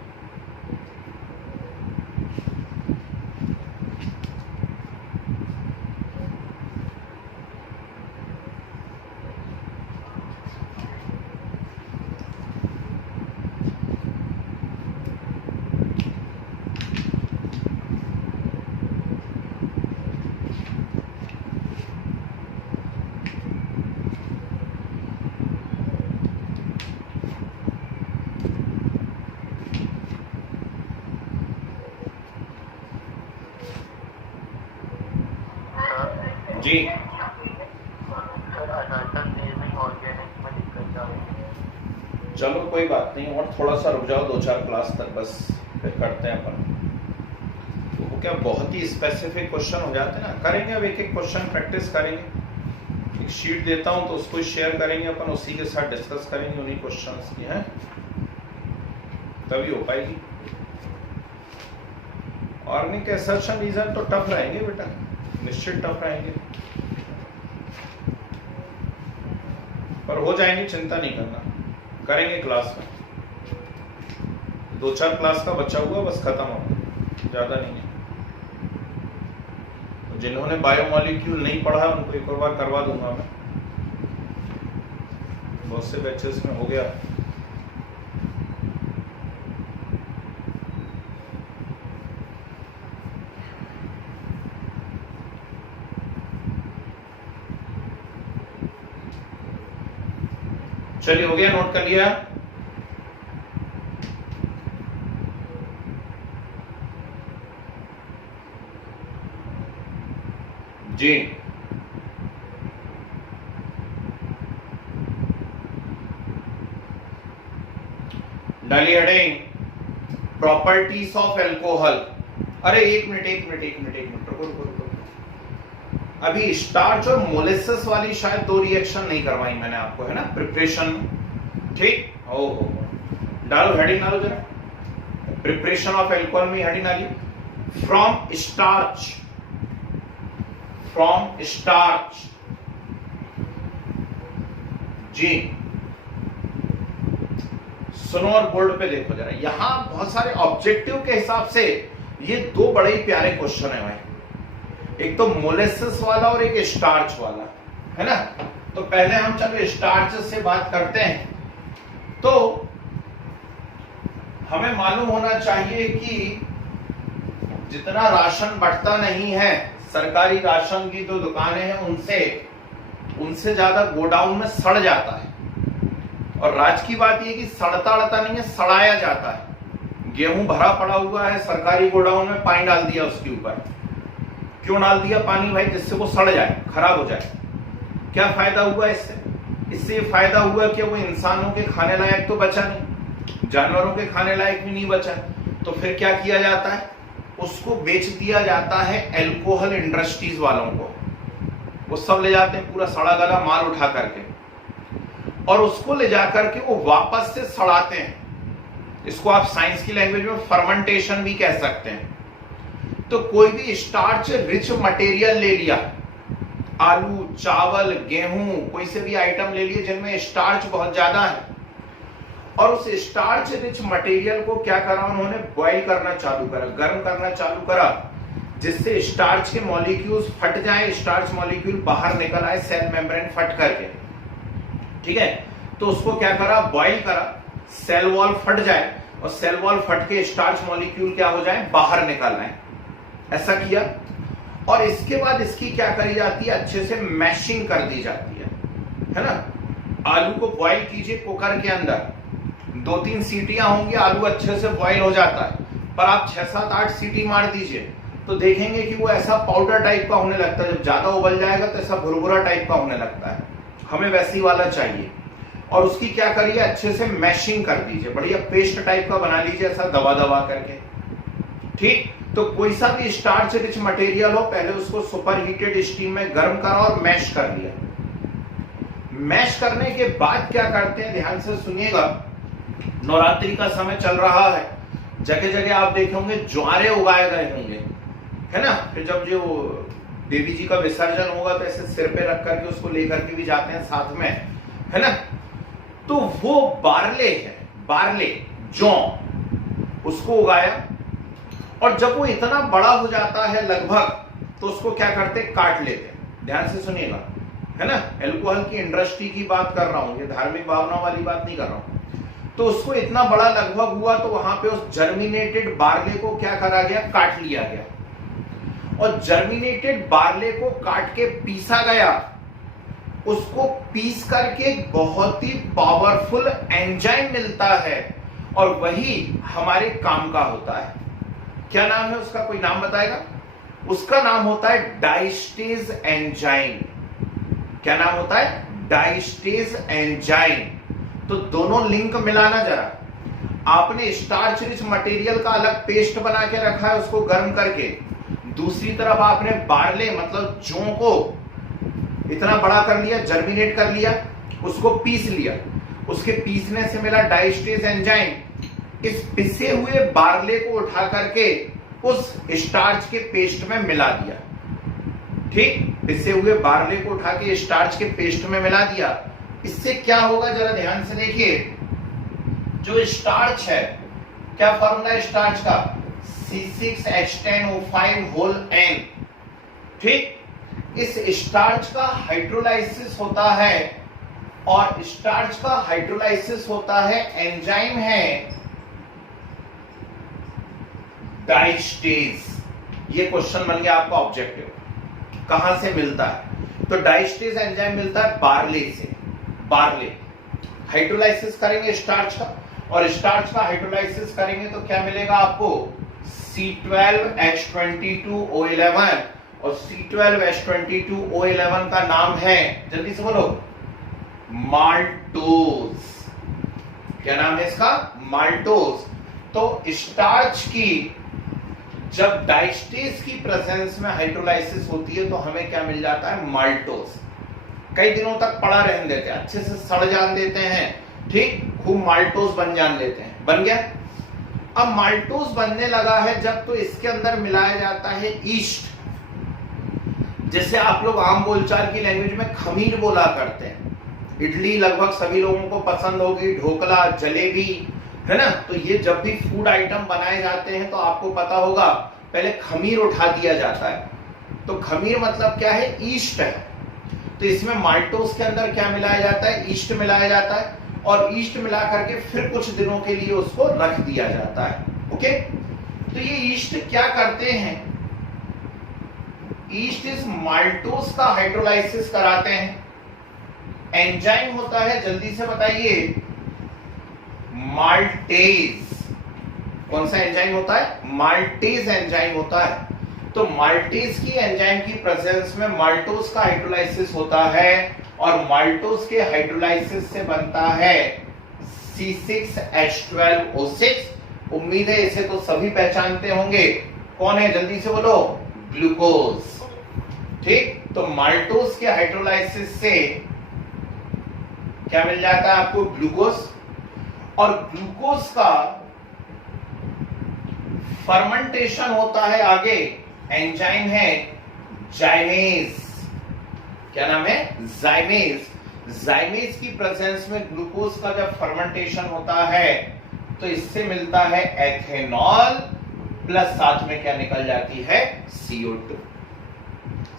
जी चलो कोई बात नहीं, और थोड़ा सा रुक जाओ 2-4 क्लास तक, बस फिर करते हैं अपन। तो क्या बहुत ही स्पेसिफिक क्वेश्चन हो जाते हैं ना, करेंगे अब एक एक क्वेश्चन प्रैक्टिस करेंगे। एक शीट देता हूं तो उसको शेयर करेंगे अपन, उसी के साथ डिस्कस करेंगे उन्हीं क्वेश्चंस की, हैं तभी हो पाएगी। ऑर्गेनिक असर्शन रीजन तो टफ रहेंगे बेटा, निश्चित टफ रहेंगे, पर हो जाएंगे, चिंता नहीं करना, करेंगे क्लास में। 2-4 क्लास का बचा हुआ, बस खत्म हो, ज्यादा नहीं है। तो जिन्होंने बायोमॉलिक्यूल नहीं पढ़ा उनको एक और बार करवा दूंगा मैं, बहुत से बैचेस में हो गया। चलिए हो गया, नोट कर लिया। जी डाली हेडिंग प्रॉपर्टीज ऑफ एल्कोहल। अरे एक मिनट रुको। अभी स्टार्च और मोलेसेस वाली शायद 2 रिएक्शन नहीं करवाई मैंने आपको, है ना, प्रिपरेशन। ठीक, ओ डालो हेडिंग, डालो जरा, प्रिपरेशन ऑफ एल्कोहल में हेडिंग डाली, फ्रॉम स्टार्च जी। सुनो और बोर्ड पे देखो जरा, यहां बहुत सारे ऑब्जेक्टिव के हिसाब से ये 2 बड़े ही प्यारे क्वेश्चन है भाई, एक तो मोलेसेस वाला और एक स्टार्च वाला, है ना। तो पहले हम चलो स्टार्च से बात करते हैं। तो हमें मालूम होना चाहिए कि जितना राशन बढ़ता नहीं है, सरकारी राशन की जो दुकानें हैं उनसे ज्यादा गोडाउन में सड़ जाता है। और राज की बात यह कि सड़ता अड़ता नहीं है, सड़ाया जाता है। गेहूं भरा पड़ा हुआ है सरकारी गोडाउन में, पानी डाल दिया उसके ऊपर। क्यों डाल दिया पानी भाई? जिससे वो सड़ जाए, खराब हो जाए। क्या फायदा हुआ इससे? इससे फायदा हुआ कि वो इंसानों के खाने लायक तो बचा नहीं, जानवरों के खाने लायक भी नहीं बचा। तो फिर क्या किया जाता है? उसको बेच दिया जाता है एल्कोहल इंडस्ट्रीज वालों को। वो सब ले जाते हैं पूरा सड़ा गला माल उठा करके, और उसको ले जाकर के वो वापस से सड़ाते हैं। इसको आप साइंस की लैंग्वेज में फर्मेंटेशन भी कह सकते हैं। तो कोई भी स्टार्च रिच मटेरियल ले लिया, आलू, चावल, गेहूं, कोई से भी आइटम ले लिए जिनमें स्टार्च बहुत ज्यादा है, और उस स्टार्च रिच मटेरियल को क्या करा उन्होंने? बॉईल करना चालू करा, गर्म करना चालू करा, जिससे स्टार्च के मॉलिक्यूल्स फट जाए, स्टार्च मॉलिक्यूल बाहर निकल आए सेल मेम्ब्रेन फट करके। ठीक है, तो उसको क्या करा? बॉईल करा, सेल वॉल फट जाए, और सेल वॉल फट के स्टार्च मॉलिक्यूल क्या हो जाए? बाहर निकल आए। ऐसा किया, और इसके बाद इसकी क्या करी जाती है? अच्छे से मैशिंग कर दी जाती है ना। आलू को बॉईल कीजिए कुकर के अंदर, 2-3 सीटियां होंगी, आलू अच्छे से बॉईल हो जाता है। पर आप 6-7-8 सीटी मार दीजिए तो देखेंगे कि वो ऐसा पाउडर टाइप का होने लगता है। जब ज्यादा उबल जाएगा तो ऐसा भुरभुरा टाइप का होने लगता है। हमें वैसी वाला चाहिए। और उसकी क्या करिए? अच्छे से मैशिंग कर दीजिए, बढ़िया पेस्ट टाइप का बना लीजिए, ऐसा दबा दबा करके। ठीक, तो कोई सा भी स्टार्च रिच मटेरियल हो, पहले उसको सुपर हीटेड स्टीम में गर्म करा और मैश कर लिया। मैश करने के बाद क्या करते हैं? ध्यान से सुनिएगा, नवरात्रि का समय चल रहा है, जगह जगह आप देखे होंगे ज्वारे उगाए गए होंगे, है ना। फिर जब जो देवी जी का विसर्जन होगा तो ऐसे सिर पे रख करके उसको लेकर के भी जाते हैं साथ में, है ना। तो वो बार्ले है, बार्ले जौ, उसको उगाया, और जब वो इतना बड़ा हो जाता है लगभग, तो उसको क्या करते, काट लेते। ध्यान से सुनिएगा, है ना, अल्कोहल की इंडस्ट्री की बात कर रहा हूं, ये धार्मिक भावनाओं वाली बात नहीं कर रहा हूं। तो उसको इतना बड़ा लगभग हुआ, तो वहां पे उस जर्मिनेटेड बार्ले को क्या करा गया, काट लिया गया, और जर्मिनेटेड बार्ले को काट के पीसा गया। उसको पीस करके एक बहुत ही पावरफुल एंजाइम मिलता है, और वही हमारे काम का होता है। क्या नाम है उसका, कोई नाम बताएगा? उसका नाम होता है डाइस्टेज एंजाइम। क्या नाम होता है? Diastase enzyme. तो दोनों लिंक मिलाना जरा। आपने स्टार्च रिच मटेरियल का अलग पेस्ट बना के रखा है उसको गर्म करके, दूसरी तरफ आपने बार्ले मतलब जौ को इतना बड़ा कर लिया, जर्मिनेट कर लिया, उसको पीस लिया, उसके पीसने से मिला डाइस्टेज एंजाइम। इस पिसे हुए बार्ले को उठा करके उस स्टार्च के पेस्ट में मिला दिया। ठीक, पिसे हुए बार्ले को उठा के स्टार्च के पेस्ट में मिला दिया। इससे क्या होगा जरा ध्यान से देखिए। जो स्टार्च है, क्या फॉर्मूला है स्टार्च का? C6H10O5 whole N। ठीक, इस स्टार्च का हाइड्रोलाइसिस होता है, और स्टार्च का हाइड्रोलाइसिस होता है, एंजाइम है डाइस्टेज। ये क्वेश्चन बन गया आपका ऑब्जेक्टिव। कहां से मिलता है? तो डाइस्टेज एंजाइम मिलता है बार्ले से। बार्ले हाइड्रोलाइसिस करेंगे स्टार्च का, और स्टार्च का हाइड्रोलाइसिस करेंगे तो क्या मिलेगा आपको? C12H22O11, और C12H22O11 का नाम है, जल्दी से बोलो, माल्टोज। क्या नाम है इसका? माल्टोज। तो स्टार्च की जब डाइस्टेज की प्रेजेंस में हाइड्रोलाइसिस होती है तो हमें क्या मिल जाता है? माल्टोज। कई दिनों तक पड़ा रहने देते हैं, अच्छे से सड़ जान देते हैं, ठीक, खूब माल्टोज बन जान देते हैं। बन गया। अब माल्टोज बनने लगा है जब, तो इसके अंदर मिलाया जाता है ईस्ट। जैसे आप लोग आम बोलचाल की लैंग्वेज में खमीर बोला करते हैं। इडली लगभग सभी लोगों को पसंद होगी, ढोकला, जलेबी, है ना। तो ये जब भी फूड आइटम बनाए जाते हैं तो आपको पता होगा पहले खमीर उठा दिया जाता है। तो खमीर मतलब क्या है? ईस्ट है। तो इसमें माल्टोज के अंदर क्या मिलाया जाता है? ईस्ट मिलाया जाता है, और ईस्ट मिला करके फिर कुछ दिनों के लिए उसको रख दिया जाता है। ओके, तो ये ईस्ट क्या करते हैं? ईस्ट इस माल्टोज का हाइड्रोलाइसिस कराते हैं। एंजाइम होता है, जल्दी से बताइए, माल्टेज। कौन सा एंजाइम होता है? माल्टेज एंजाइम होता है। तो माल्टेज की एंजाइम की प्रेजेंस में माल्टोज का हाइड्रोलाइसिस होता है, और माल्टोज के हाइड्रोलाइसिस से बनता है C6H12O6। उम्मीद है इसे तो सभी पहचानते होंगे। कौन है? जल्दी से बोलो, ग्लूकोज। ठीक, तो माल्टोज के हाइड्रोलाइसिस से क्या मिल जाता है आपको? ग्लूकोज। और ग्लूकोज का फर्मेंटेशन होता है आगे, एंजाइम है जाइमेज। क्या नाम है? जाइमेज। जाइमेज की प्रेजेंस में ग्लूकोज का जब फर्मेंटेशन होता है तो इससे मिलता है एथेनॉल, प्लस साथ में क्या निकल जाती है? CO2।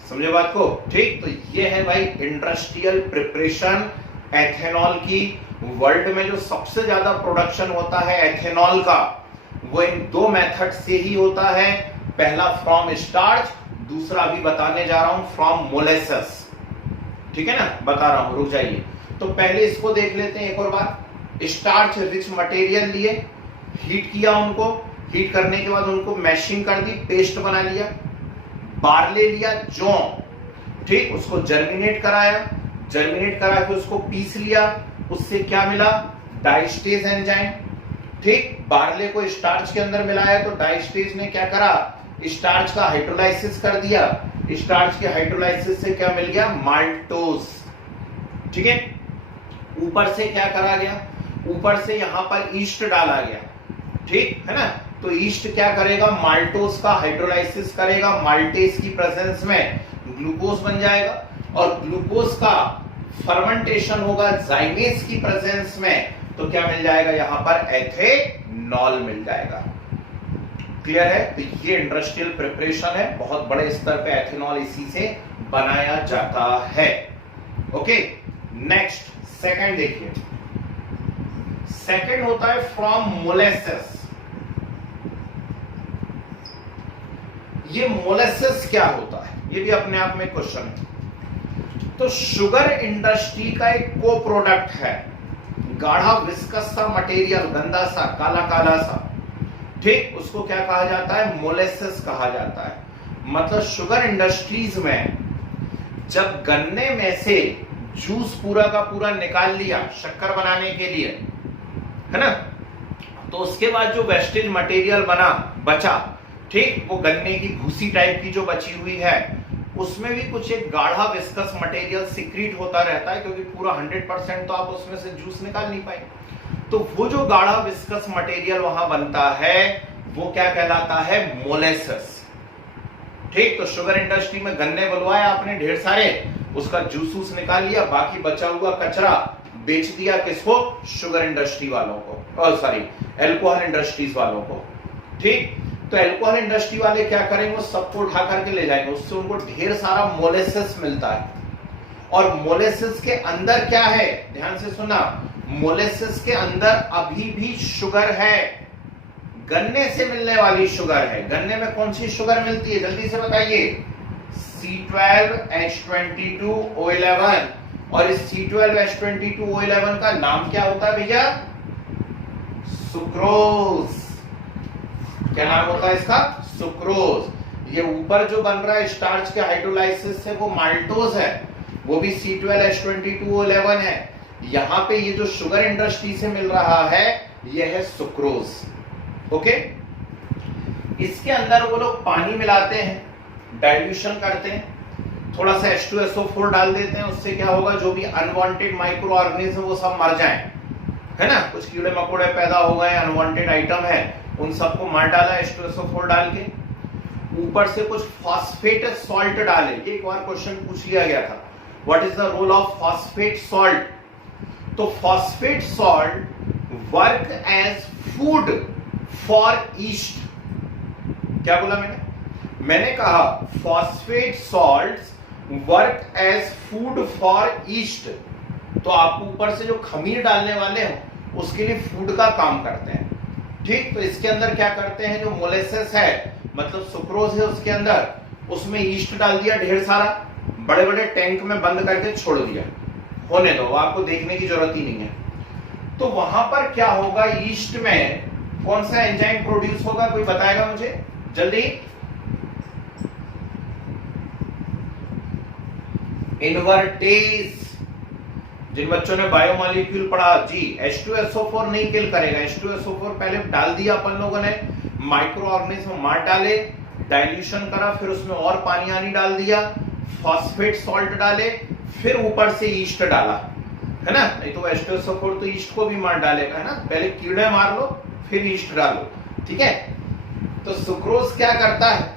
समझे बात को? ठीक, तो ये है भाई इंडस्ट्रियल प्रिपरेशन एथेनॉल की। वर्ल्ड में जो सबसे ज्यादा प्रोडक्शन होता है एथेनॉल का, वो इन दो मेथड से ही होता है। पहला फ्रॉम स्टार्च, दूसरा अभी बताने जा रहा हूं फ्रॉम मोलेसेस। ठीक है ना, बता रहा हूं, रुक जाइए। तो पहले इसको देख लेते हैं एक और बार। स्टार्च रिच मटेरियल लिए, हीट किया उनको, हीट करने के बाद उनको मैशिंग कर दी, पेस्ट बना लिया। बार्ले लिया, जौ, ठीक, उसको जर्मिनेट कराया, जर्मिनेट करा के उसको पीस लिया, उससे क्या मिला? Diastase enzyme. ठीक, बार्ले को स्टार्च के अंदर मिलाया तो डाइस्टेज ने क्या करा? स्टार्च का हाइड्रोलाइसिस कर दिया। स्टार्च के हाइड्रोलाइसिस से क्या मिल गया? माल्टोज। ठीक है, ऊपर से क्या करा गया? ऊपर से यहां पर ईस्ट डाला गया। ठीक है ना, तो ईस्ट क्या करेगा? माल्टोज का हाइड्रोलाइसिस करेगा, माल्टेज की प्रेजेंस में ग्लूकोज बन जाएगा, और ग्लूकोज का फर्मेंटेशन होगा जाइमेज की प्रेजेंस में, तो क्या मिल जाएगा यहां पर, एथेनॉल मिल जाएगा। क्लियर है? तो ये इंडस्ट्रियल प्रिपरेशन है, बहुत बड़े स्तर पे एथेनॉल इसी से बनाया जाता है। ओके, नेक्स्ट सेकंड देखिए, सेकंड होता है फ्रॉम मोलेसेस। ये मोलेसेस क्या होता है, ये भी अपने आप में क्वेश्चन है। तो शुगर इंडस्ट्री का एक को प्रोडक्ट है, गाढ़ा विस्कस सा मटेरियल, गंदा सा, काला काला सा, ठीक, उसको क्या कहा जाता है, मोलेसेस कहा जाता है। मतलब शुगर इंडस्ट्रीज में जब गन्ने में से जूस पूरा का पूरा निकाल लिया शक्कर बनाने के लिए, है ना, तो उसके बाद जो वेस्टेज मटेरियल बचा, ठीक, वो गन्ने की भूसी टाइप की जो बची हुई है, उसमें भी कुछ एक गाढ़ा विस्कस मटेरियल सिक्रीट होता रहता है, क्योंकि पूरा 100% तो आप उसमें से जूस निकाल नहीं पाए। तो वो जो गाढ़ा विस्कस मटेरियल वहां बनता है वो क्या कहलाता है, मोलेसेस। ठीक, तो शुगर इंडस्ट्री में गन्ने बुलवाए आपने ढेर सारे, उसका जूस निकाल लिया, बाकी बचा हुआ कचरा बेच दिया किसको, शुगर इंडस्ट्री वालों को, सॉरी एल्कोहल इंडस्ट्रीज वालों को। ठीक, तो एल्कोहल इंडस्ट्री वाले क्या करेंगे, वो सबको उठा करके ले जाएंगे, उससे उनको ढेर सारा मोलेसेस मिलता है। और मोलेसेस के अंदर क्या है, ध्यान से सुना, मोलेसेस के अंदर अभी भी शुगर है, गन्ने से मिलने वाली शुगर है। गन्ने में कौन सी शुगर मिलती है, जल्दी से बताइए, C12H22O11। और इस C12H22O11 का नाम क्या होता है भैया, सुक्रोज। क्या नाम होता है इसका, सुक्रोज। ये ऊपर जो बन रहा है स्टार्च के हाइड्रोलाइसिस से वो माल्टोज है, वो भी C12H22O11 है। यहां पे ये जो शुगर इंडस्ट्री से मिल रहा है ये है सुक्रोज। ओके, इसके अंदर वो लोग पानी मिलाते हैं, डाइल्यूशन करते हैं, थोड़ा सा H2SO4 डाल देते हैं, उससे क्या होगा, जो भी अनवांटेड माइक्रो ऑर्गेनिज्म वो सब मर जाएं, है ना, कुछ कीड़े मकोड़े पैदा हो गए, अनवांटेड आइटम है, उन सबको मार डाला H2SO4 डाल के। ऊपर से कुछ फॉस्फेट सॉल्ट डाले। ये एक बार क्वेश्चन पूछ लिया गया था, what is the role of phosphate salt. तो phosphate salt work as food for yeast. क्या बोला मैंने कहा phosphate salts work as food for yeast. तो आप ऊपर से जो खमीर डालने वाले हैं उसके लिए फूड का काम करते हैं। ठीक, तो इसके अंदर क्या करते हैं, जो मोलेसेस है मतलब सुक्रोज है उसके अंदर, उसमें ईस्ट डाल दिया ढेर सारा, बड़े बड़े टैंक में बंद करके छोड़ दिया, होने दो, आपको देखने की जरूरत ही नहीं है। तो वहां पर क्या होगा, ईस्ट में कौन सा एंजाइम प्रोड्यूस होगा, कोई बताएगा मुझे जल्दी। इन्वर्टेज। जिन बच्चों ने बायोमॉलिक्यूल पढ़ा जी, H2SO4 नहीं किल करेगा, H2SO4 पहले डाल दिया अपन लोगों ने, माइक्रो ऑर्गेनिज्म मार डाले, डाइल्यूशन करा, फिर उसमें और पानी आनी डाल दिया, फॉस्फेट सॉल्ट डाले, फिर ऊपर से ईस्ट डाला, है ना, नहीं तो H2SO4 तो ईस्ट को भी मार डालेगा, है ना, पहले कीड़े मार लो फिर ईस्ट डालो, ठीक है। तो सुक्रोज क्या करता है,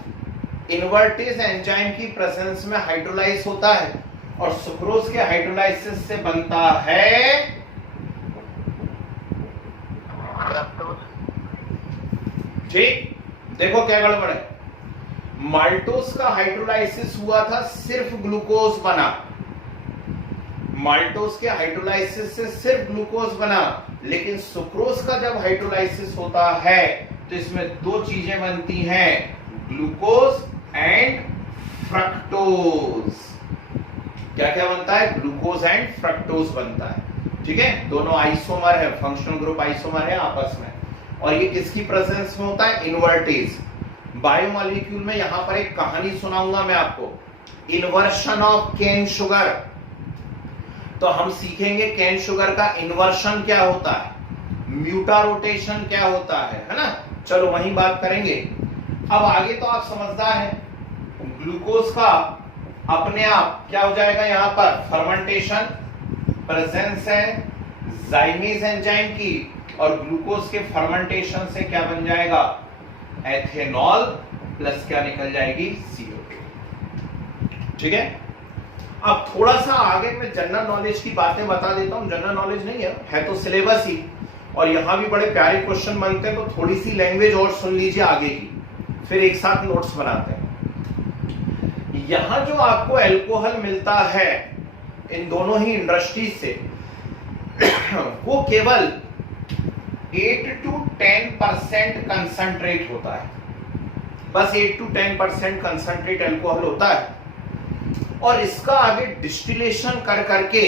इन्वर्टेज एंजाइम की प्रेजेंस में हाइड्रोलाइज होता है और सुक्रोज के हाइड्रोलाइसिस से बनता है ठीक। देखो क्या गड़बड़ है, माल्टोज का हाइड्रोलाइसिस हुआ था, सिर्फ ग्लूकोज बना, माल्टोज के हाइड्रोलाइसिस से सिर्फ ग्लूकोज बना, लेकिन सुक्रोज का जब हाइड्रोलाइसिस होता है तो इसमें दो चीजें बनती हैं, ग्लूकोज एंड फ्रक्टोज। क्या क्या बनता है, ग्लूकोज एंड फ्रक्टोज बनता है, ठीक है, दोनों आइसोमर है, फंक्शनल ग्रुप आइसोमर है आपस में, और ये किसकी प्रेजेंस में होता है, इन्वर्टेज। बायोमॉलिक्यूल में यहां पर एक कहानी सुनाऊंगा मैं आपको, इन्वर्शन ऑफ केन शुगर। तो हम सीखेंगे केन शुगर का इन्वर्शन क्या होता है, म्यूटा रोटेशन क्या होता है ना, चलो वही बात करेंगे। अब आगे तो आप समझदार हैं, ग्लूकोज का अपने आप क्या हो जाएगा, यहां पर फर्मेंटेशन, प्रेजेंस है जाइमेज एंजाइम की, और ग्लूकोज के फर्मेंटेशन से क्या बन जाएगा, एथेनॉल प्लस क्या निकल जाएगी, CO2, ठीक है। अब थोड़ा सा आगे मैं जनरल नॉलेज की बातें बता देता हूं। जनरल नॉलेज नहीं है तो सिलेबस ही, और यहां भी बड़े प्यारे क्वेश्चन बनते हैं, तो थोड़ी सी लैंग्वेज और सुन लीजिए आगे की, फिर एक साथ नोट्स बनाते हैं। यहां जो आपको अल्कोहल मिलता है इन दोनों ही इंडस्ट्री से, वो केवल 8 to 10% कंसंट्रेट होता है, बस 8 to 10% कंसंट्रेट अल्कोहल होता है, और इसका आगे डिस्टिलेशन कर करके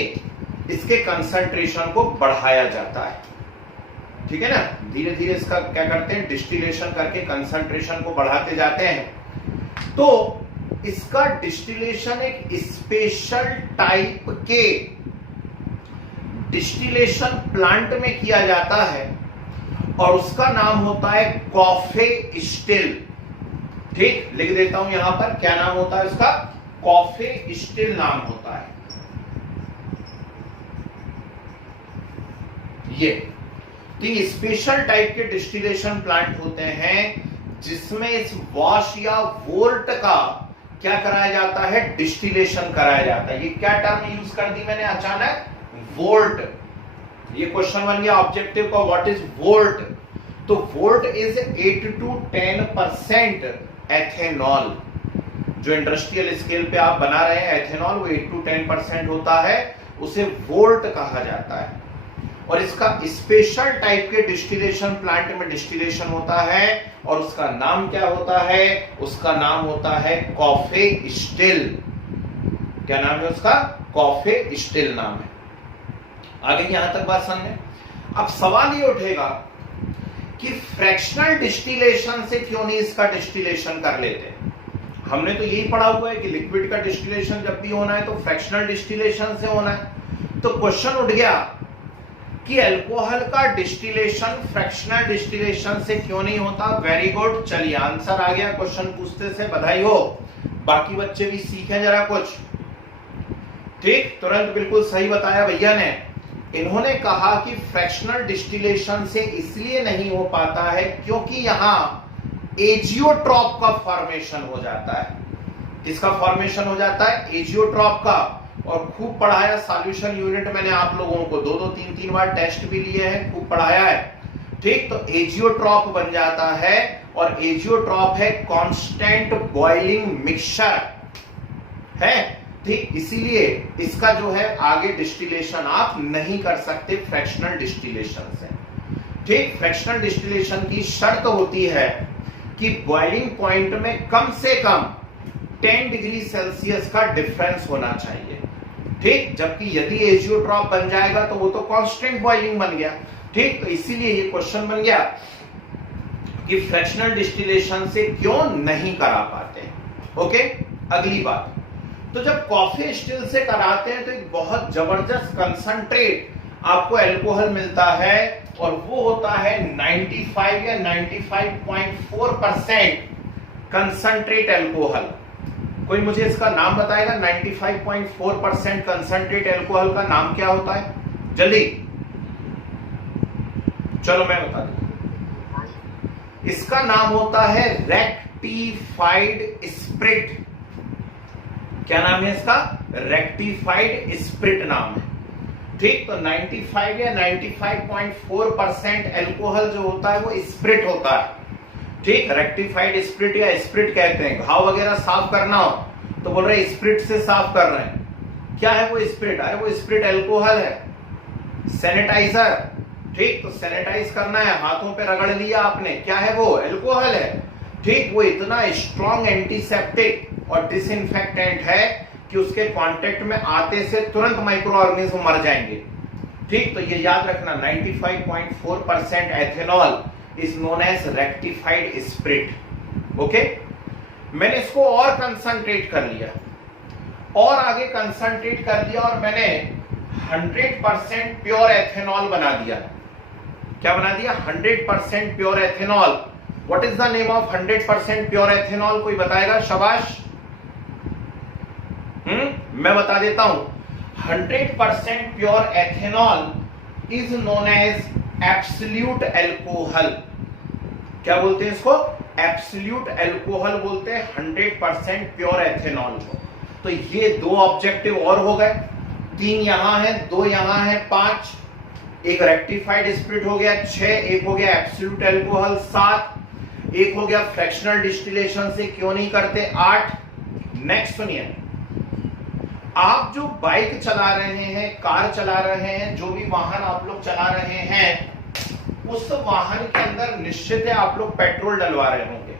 इसके कंसंट्रेशन को बढ़ाया जाता है। ठीक है ना, धीरे धीरे इसका क्या करते हैं, डिस्टिलेशन करके कंसंट्रेशन को बढ़ाते जाते हैं। तो इसका डिस्टिलेशन एक स्पेशल टाइप के डिस्टिलेशन प्लांट में किया जाता है, और उसका नाम होता है कॉफे स्टिल। ठीक, लिख देता हूं यहां पर, क्या नाम होता है उसका, कॉफे स्टिल नाम होता है ये। तो स्पेशल टाइप के डिस्टिलेशन प्लांट होते हैं जिसमें इस वॉश या वोल्ट का क्या कराया जाता है, डिस्टिलेशन कराया जाता है। ये क्या टर्म यूज कर दी मैंने अचानक, वोल्ट। ये क्वेश्चन बन गया ऑब्जेक्टिव का, व्हाट इज वोल्ट। तो वोल्ट इज 8 to 10% एथेनॉल। जो इंडस्ट्रियल स्केल पे आप बना रहे हैं एथेनॉल, वो 8 to 10% होता है, उसे वोल्ट कहा जाता है। और इसका स्पेशल टाइप के डिस्टिलेशन प्लांट में डिस्टिलेशन होता है, और उसका नाम क्या होता है, उसका नाम होता है कॉफे स्टिल। क्या नाम है उसका, कॉफे स्टिल नाम है। आगे यहां तक बात समझे। अब सवाल ये उठेगा कि फ्रैक्शनल डिस्टिलेशन से क्यों नहीं इसका डिस्टिलेशन कर लेते। हमने तो यही पढ़ा हुआ है कि लिक्विड का डिस्टिलेशन जब भी होना है तो फ्रैक्शनल डिस्टिलेशन से होना है। तो क्वेश्चन उठ गया कि अल्कोहल का डिस्टिलेशन फ्रैक्शनल डिस्टिलेशन से क्यों नहीं होता। वेरी गुड, चलिए आंसर आ गया क्वेश्चन पूछते से, बधाई हो। बाकी बच्चे भी सीखें जरा कुछ। ठीक, तुरंत बिल्कुल सही बताया भैया ने। इन्होंने कहा कि फ्रैक्शनल डिस्टिलेशन से इसलिए नहीं हो पाता है क्योंकि यहां एजियोट्रॉप का फॉर्मेशन हो जाता है। किसका फॉर्मेशन हो जाता है, एजियोट्रॉप का। और खूब पढ़ाया, सॉल्यूशन यूनिट मैंने आप लोगों को 2-2, 3-3 बार टेस्ट भी लिए हैं, खूब पढ़ाया है। ठीक, तो एजियोट्रॉप बन जाता है, और एजियोट्रॉप है कांस्टेंट बॉइलिंग मिक्सचर है। ठीक, इसीलिए इसका जो है आगे डिस्टिलेशन आप नहीं कर सकते फ्रैक्शनल डिस्टिलेशन से। ठीक, फ्रैक्शनल डिस्टिलेशन की शर्त होती है कि बॉइलिंग पॉइंट में कम से कम 10 डिग्री सेल्सियस का डिफरेंस होना चाहिए। ठीक, जबकि यदि एजियोट्रॉप बन जाएगा तो वो तो कांस्टेंट बॉइलिंग बन गया। ठीक, तो इसीलिए ये क्वेश्चन बन गया कि फ्रैक्शनल डिस्टिलेशन से क्यों नहीं करा पाते। ओके, अगली बात, तो जब कॉफी स्टिल से कराते हैं तो एक बहुत जबरदस्त कंसंट्रेट आपको अल्कोहल मिलता है, और वो होता है 95 या 95.4% कंसंट्रेट अल्कोहल। कोई मुझे इसका नाम बताएगा, 95.4% कंसंट्रेट अल्कोहल का नाम क्या होता है, जल्दी। चलो मैं बता दूं, इसका नाम होता है रेक्टिफाइड स्प्रिट। क्या नाम है इसका, रेक्टिफाइड स्प्रिट नाम है। ठीक, तो 95 या 95.4% अल्कोहल जो होता है वो स्प्रिट होता है। ठीक, रेक्टिफाइड स्प्रिट या स्प्रिट कहते हैं। घाव वगैरह साफ करना हो तो बोल रहे स्प्रिट से साफ कर रहे हैं। क्या है वो स्प्रिट, अरे वो स्प्रिट अल्कोहल है, सैनिटाइजर। ठीक, तो सैनिटाइज करना है, हाथों पे रगड़ लिया आपने, क्या है वो, अल्कोहल है। ठीक, वो इतना स्ट्रॉन्ग एंटीसेप्टिक और डिसइंफेक्टेंट है कि उसके कांटेक्ट में आते से तुरंत माइक्रो ऑर्गेनिज्म मर जाएंगे। ठीक, तो ये याद रखना, 95.4% ethanol is known as rectified spirit. Okay, मैंने इसको और कंसंट्रेट कर लिया, और आगे कंसंट्रेट कर दिया, और मैंने 100% प्योर एथेनॉल बना दिया। क्या बना दिया, 100% pure ethanol. What is the name of 100% pure ethanol, कोई बताएगा, शाबाश। मैं बता देता हूं, 100% pure ethanol is known as absolute alcohol. क्या बोलते हैं इसको, एब्सोल्यूट अल्कोहल बोलते हैं 100% प्योर एथेनॉल को। तो ये 2 ऑब्जेक्टिव और हो गए, 3 यहां है, 2 यहां है, 5, एक रेक्टिफाइड स्प्रिट हो गया 6, एक हो गया एब्सोल्यूट अल्कोहल 7, एक हो गया फ्रैक्शनल डिस्टिलेशन से क्यों नहीं करते 8। नेक्स्ट सुनिए, आप जो बाइक चला रहे हैं, कार चला रहे हैं, जो भी वाहन आप लोग चला रहे हैं, उस वाहन के अंदर निश्चित है आप लोग पेट्रोल डलवा रहे होंगे।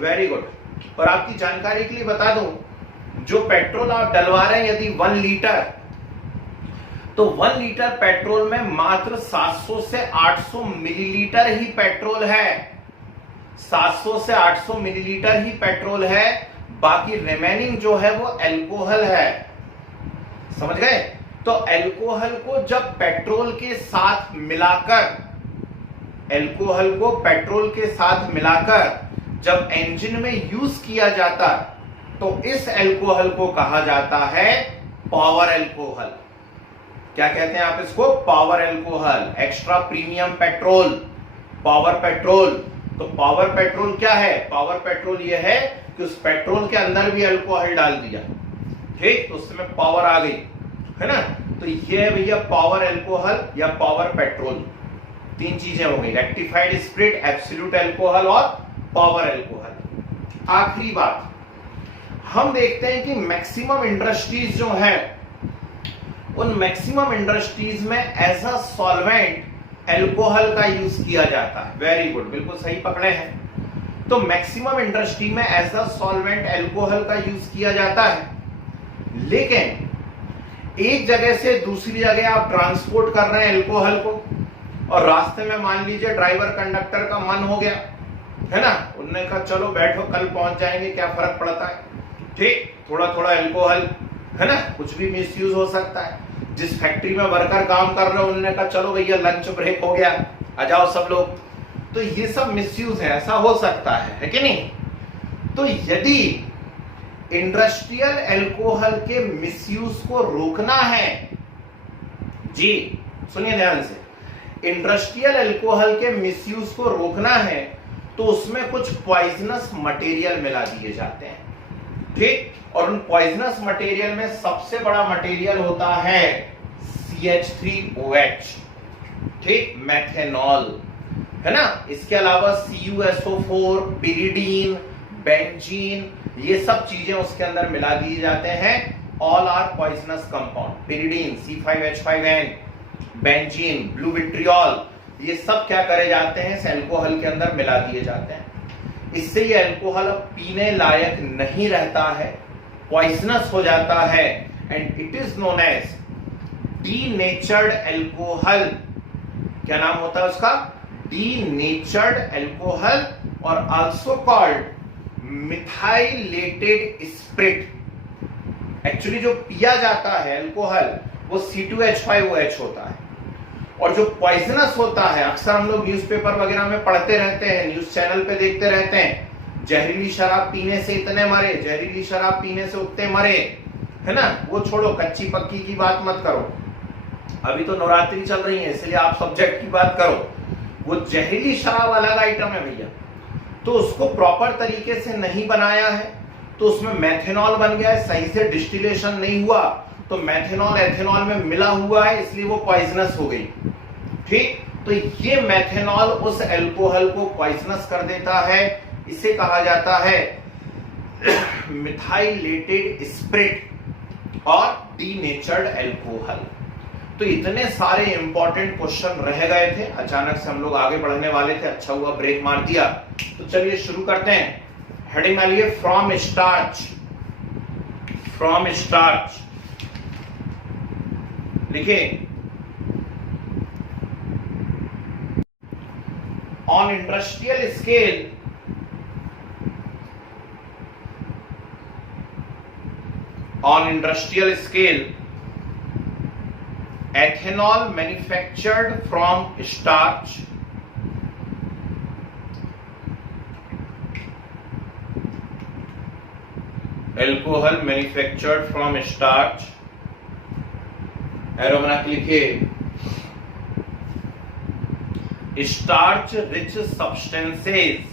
Very good. और आपकी जानकारी के लिए बता दूं, जो पेट्रोल आप डलवा रहे हैं यदि 1 लीटर, तो 1 लीटर पेट्रोल में मात्र 700 से 800 मिलीलीटर ही पेट्रोल है। 700 से 800 मिलीलीटर ही पेट्रोल है, बाकी रिमेनिंग जो है वो अल्कोहल है। समझ गए? तो अल्कोहल को जब पेट्रोल के साथ मिलाकर, अल्कोहल को पेट्रोल के साथ मिलाकर जब इंजन में यूज किया जाता, तो इस अल्कोहल को कहा जाता है पावर अल्कोहल। क्या कहते हैं आप इसको? Power alcohol, extra premium petrol, power petrol. तो पावर पेट्रोल क्या है? पावर पेट्रोल यह है कि उस पेट्रोल के अंदर भी अल्कोहल डाल दिया, ठीक, तो उसमें पावर आ गई, है ना। तो ये है भैया पावर अल्कोहल या पावर पेट्रोल। 3 चीजें हो गई, रेक्टिफाइड स्प्रिट, एब्सोल्यूट अल्कोहल और पावर अल्कोहल। आखिरी बात, हम देखते हैं कि मैक्सिमम इंडस्ट्रीज जो है, उन मैक्सिमम इंडस्ट्रीज में एज अ सॉल्वेंट अल्कोहल का यूज किया जाता है। वेरी गुड, बिल्कुल सही पकड़े हैं। तो मैक्सिमम इंडस्ट्री में एज अ सॉल्वेंट अल्कोहल का यूज किया जाता है, लेकिन एक जगह से दूसरी जगह आप ट्रांसपोर्ट कर रहे हैं अल्कोहल को, और रास्ते में मान लीजिए ड्राइवर कंडक्टर का मन हो गया, है ना, उन्होंने कहा चलो बैठो कल पहुंच जाएंगे, क्या फर्क पड़ता है, ठीक, थोड़ा थोड़ा अल्कोहल, है ना, कुछ भी मिसयूज हो सकता है। जिस फैक्ट्री में वर्कर काम कर रहे हो, उन्होंने कहा चलो भैया लंच ब्रेक हो गया, आ जाओ सब लोग, तो ये सब मिसयूज है, ऐसा हो सकता है कि नहीं। तो यदि इंडस्ट्रियल अल्कोहल के मिसयूज को रोकना है, जी सुनिए ध्यान से, इंडस्ट्रियल अल्कोहल के मिसयूज को रोकना है तो उसमें कुछ पॉइजनस मटेरियल मिला दिए जाते हैं, ठीक, और उन पॉइजनस मटेरियल में सबसे बड़ा मटेरियल होता है CH3OH, ठीक, मेथेनॉल, है ना। इसके अलावा CuSO4, पिरिडीन, बेंजीन, ये सब चीजें उसके अंदर मिला दिए जाते हैं। All are poisonous compound, pyridine, C5H5N, benzene, blue vitriol, ये सब क्या करे जाते हैं, इस अल्कोहल के अंदर मिला दिए जाते हैं। इससे ये अल्कोहल अब पीने लायक नहीं रहता है, पॉइजनस हो जाता है, and it is known as denatured alcohol. क्या नाम होता है उसका? डीनेचर्ड अल्कोहल, और also called methylated spirit. Actually जो पिया जाता है अल्कोहल वो C2H5OH होता है, और जो पॉइजनस होता है, अक्सर हम लोग न्यूज़पेपर वगैरह में पढ़ते रहते हैं, न्यूज चैनल पे देखते रहते हैं, जहरीली शराब पीने से इतने मरे, जहरीली शराब पीने से उतने मरे, है ना। वो छोड़ो, कच्ची पक्की की बात मत करो, अभी तो नवरात्रि चल रही है इसलिए आप सब्जेक्ट की बात करो। वो जहरीली शराब अलग आइटम है भैया, तो उसको प्रॉपर तरीके से नहीं बनाया है, तो उसमें मेथेनॉल बन गया है, सही से डिस्टिलेशन नहीं हुआ, तो मेथेनॉल एथेनॉल में मिला हुआ है, इसलिए वो पॉइजनस हो गई, ठीक। तो ये मेथेनॉल उस अल्कोहल को पॉइजनस कर देता है, इसे कहा जाता है मिथाइलेटेड स्पिरिट और डीनेचर्ड अल्कोहल। तो इतने सारे इंपॉर्टेंट क्वेश्चन रह गए थे, अचानक से हम लोग आगे बढ़ने वाले थे, अच्छा हुआ ब्रेक मार दिया। तो चलिए शुरू करते हैं। हेडिंग डालिए फ्रॉम स्टार्च, फ्रॉम स्टार्च लिखिए। On industrial scale, on industrial scale, ethanol manufactured from starch, alcohol manufactured from starch, arrow बना के लिखिए, starch rich substances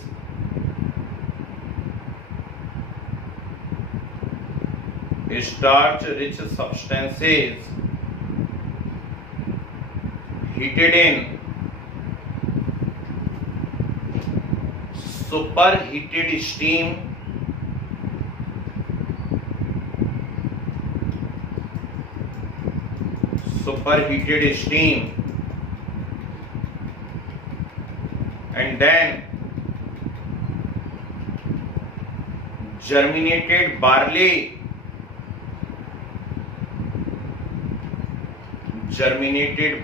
starch rich substances heated in superheated steam and then germinated barley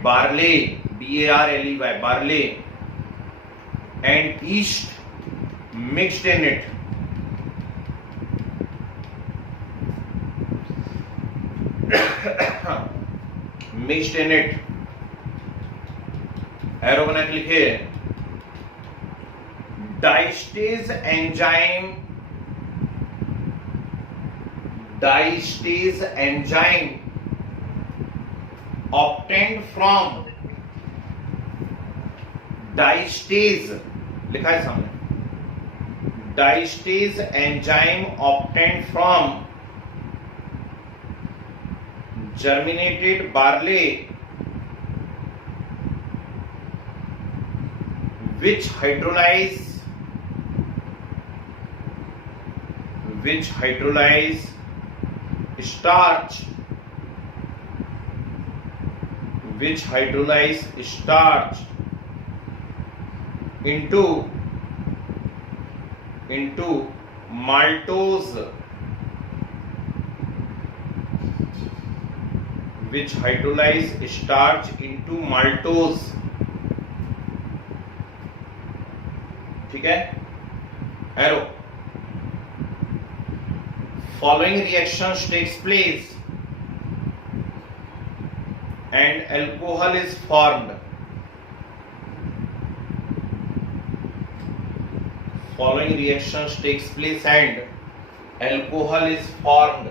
barley barley and yeast mixed in it arrow बना के लिखिए diastase enzyme obtained from diastase लिखा है सामने diastase enzyme obtained from germinated barley which hydrolyze starch into maltose ठीक है arrow following reactions takes place and alcohol is formed. Following reactions takes place and alcohol is formed.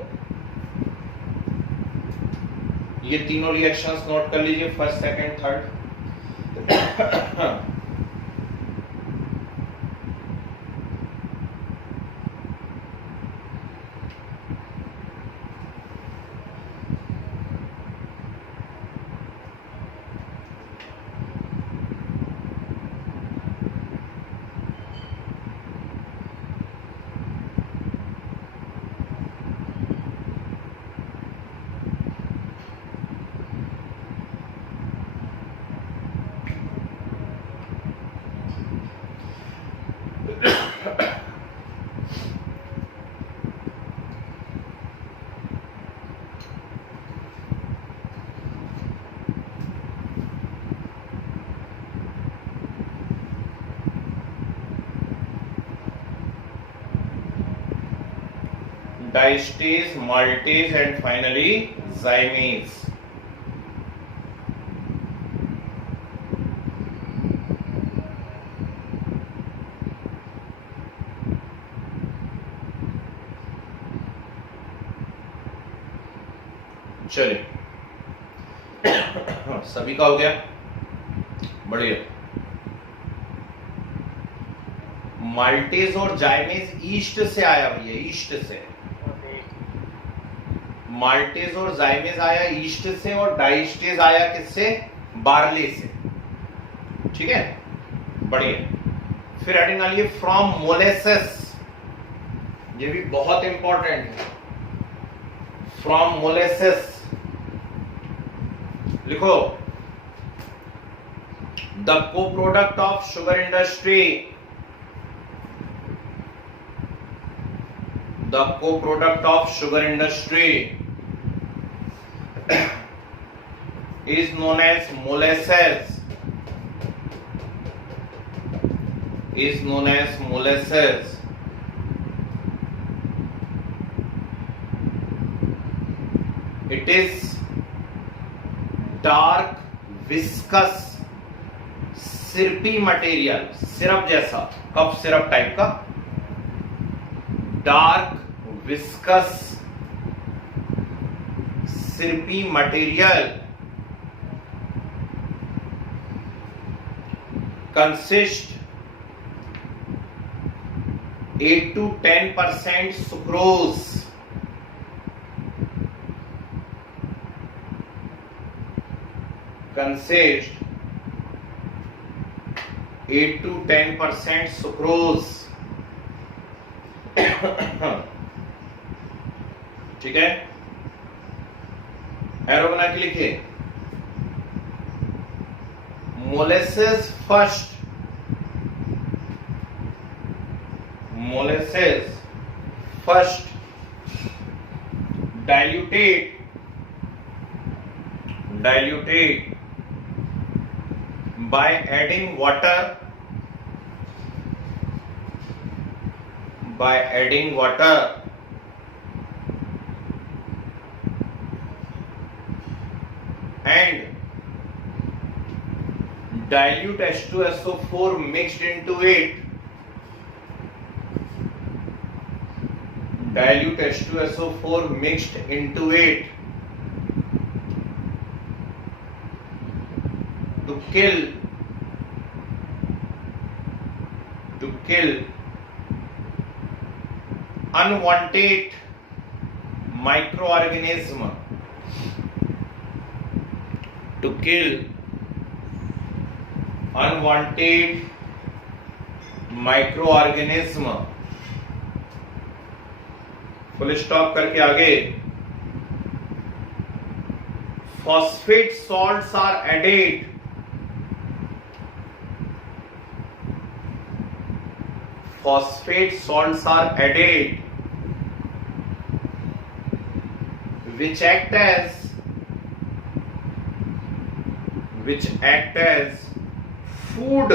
ये तीनों reactions note कर लीजिए first second third diastase, maltase and finally zymase. चलिए सभी का हो गया बढ़िया माल्टेज और जाइमेज ईस्ट से आया भैया ईस्ट से माल्टेज और जाइमेज आया ईस्ट से और डाइस्टेज आया किससे बार्ले से ठीक है बढ़िया फिर हेडिंग डालिए फ्रॉम मोलेसेस ये भी बहुत इंपॉर्टेंट है फ्रॉम मोलेसेस लिखो the co-product of sugar industry is known as molasses it is dark viscous syrupy material syrup जैसा कप सिरप टाइप का dark viscous syrupy material consist 8 to 10% sucrose consist 8 to 10% sucrose. ठीक है, arrow बना के लिखिए। Molasses first diluted by adding water and dilute H2SO4 mixed into it, dilute H2SO4 mixed into it to kill unwanted microorganism, to kill unwanted microorganism। Full stop करके आगे, phosphate salts are added which act as food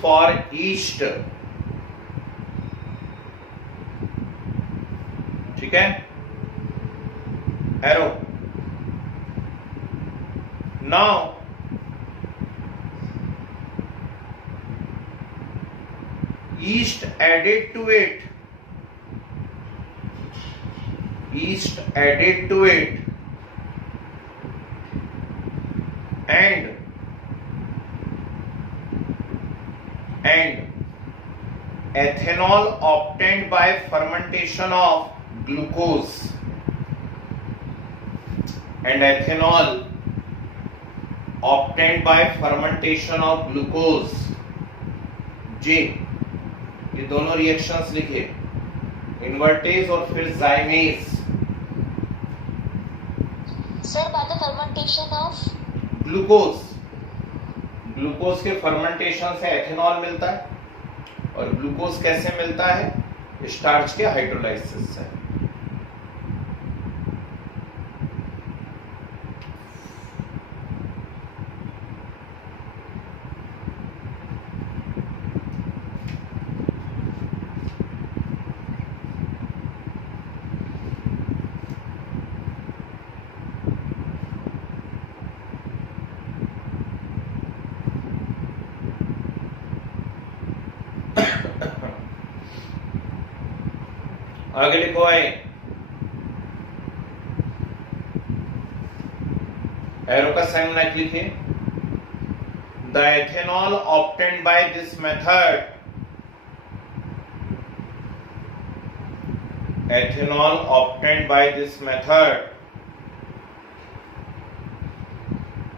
for yeast, ठीक है, arrow. Now yeast added to it and ethanol obtained by fermentation of glucose, जी ये दोनों reactions लिखे, invertase और फिर जाइमेज। Sir by the fermentation of glucose के fermentation से ethanol मिलता है, और ग्लूकोज कैसे मिलता है? स्टार्च के हाइड्रोलाइसिस से। आगे लिखो है, एरो का साइन बना के लिखिए। The ethanol obtained by this method,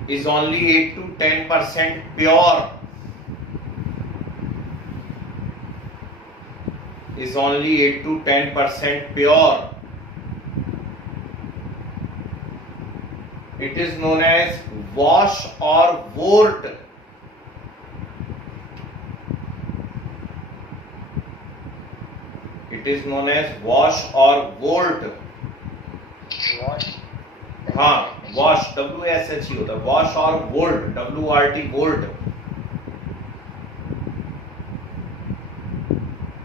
is only 8 to 10% pure, It is known as wash or wort. हाँ, वॉश WSH ही होता है, वॉश और volt WRT volt.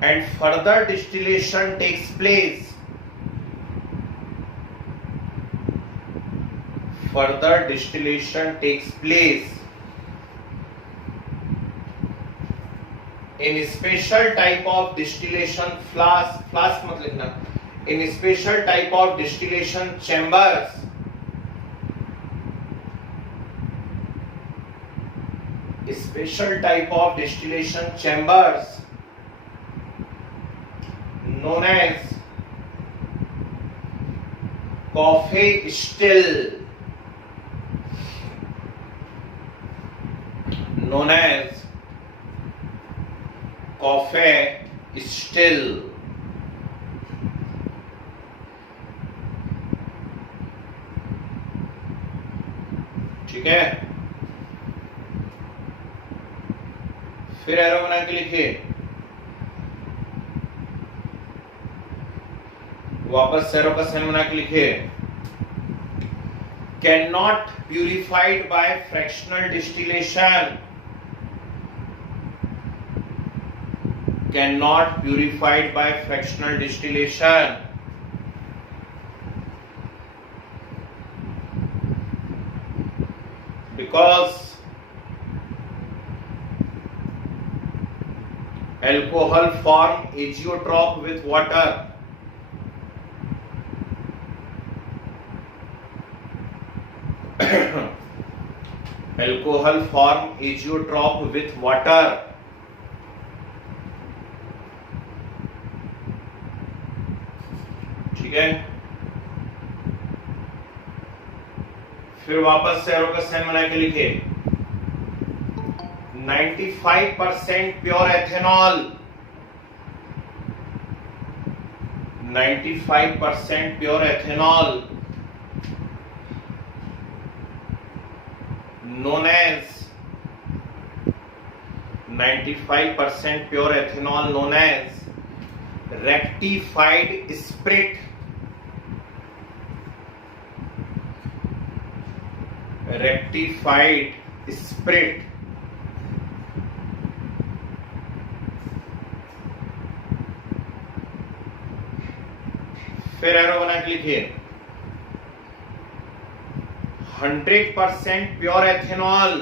And further distillation takes place. In special type of distillation flask मत लिखना, in special type of distillation chambers, known as coffee still, known as coffee still. ठीक है, फिर arrow बना के लिखिए, वापस एरो का साइन बना के लिखिए, can not purified bye fractional distillation, can not purified bye fractional distillation. Because alcohol form azeotrope with water. Alcohol form azeotrope with water. ठीक है, फिर वापस से एरो का साइन बना के लिखे, 95% pure ethanol, 95% pure ethanol known as 95% pure ethanol known as rectified spirit, rectified spirit. फिर एरो बना के लिखिए, 100% pure ethanol,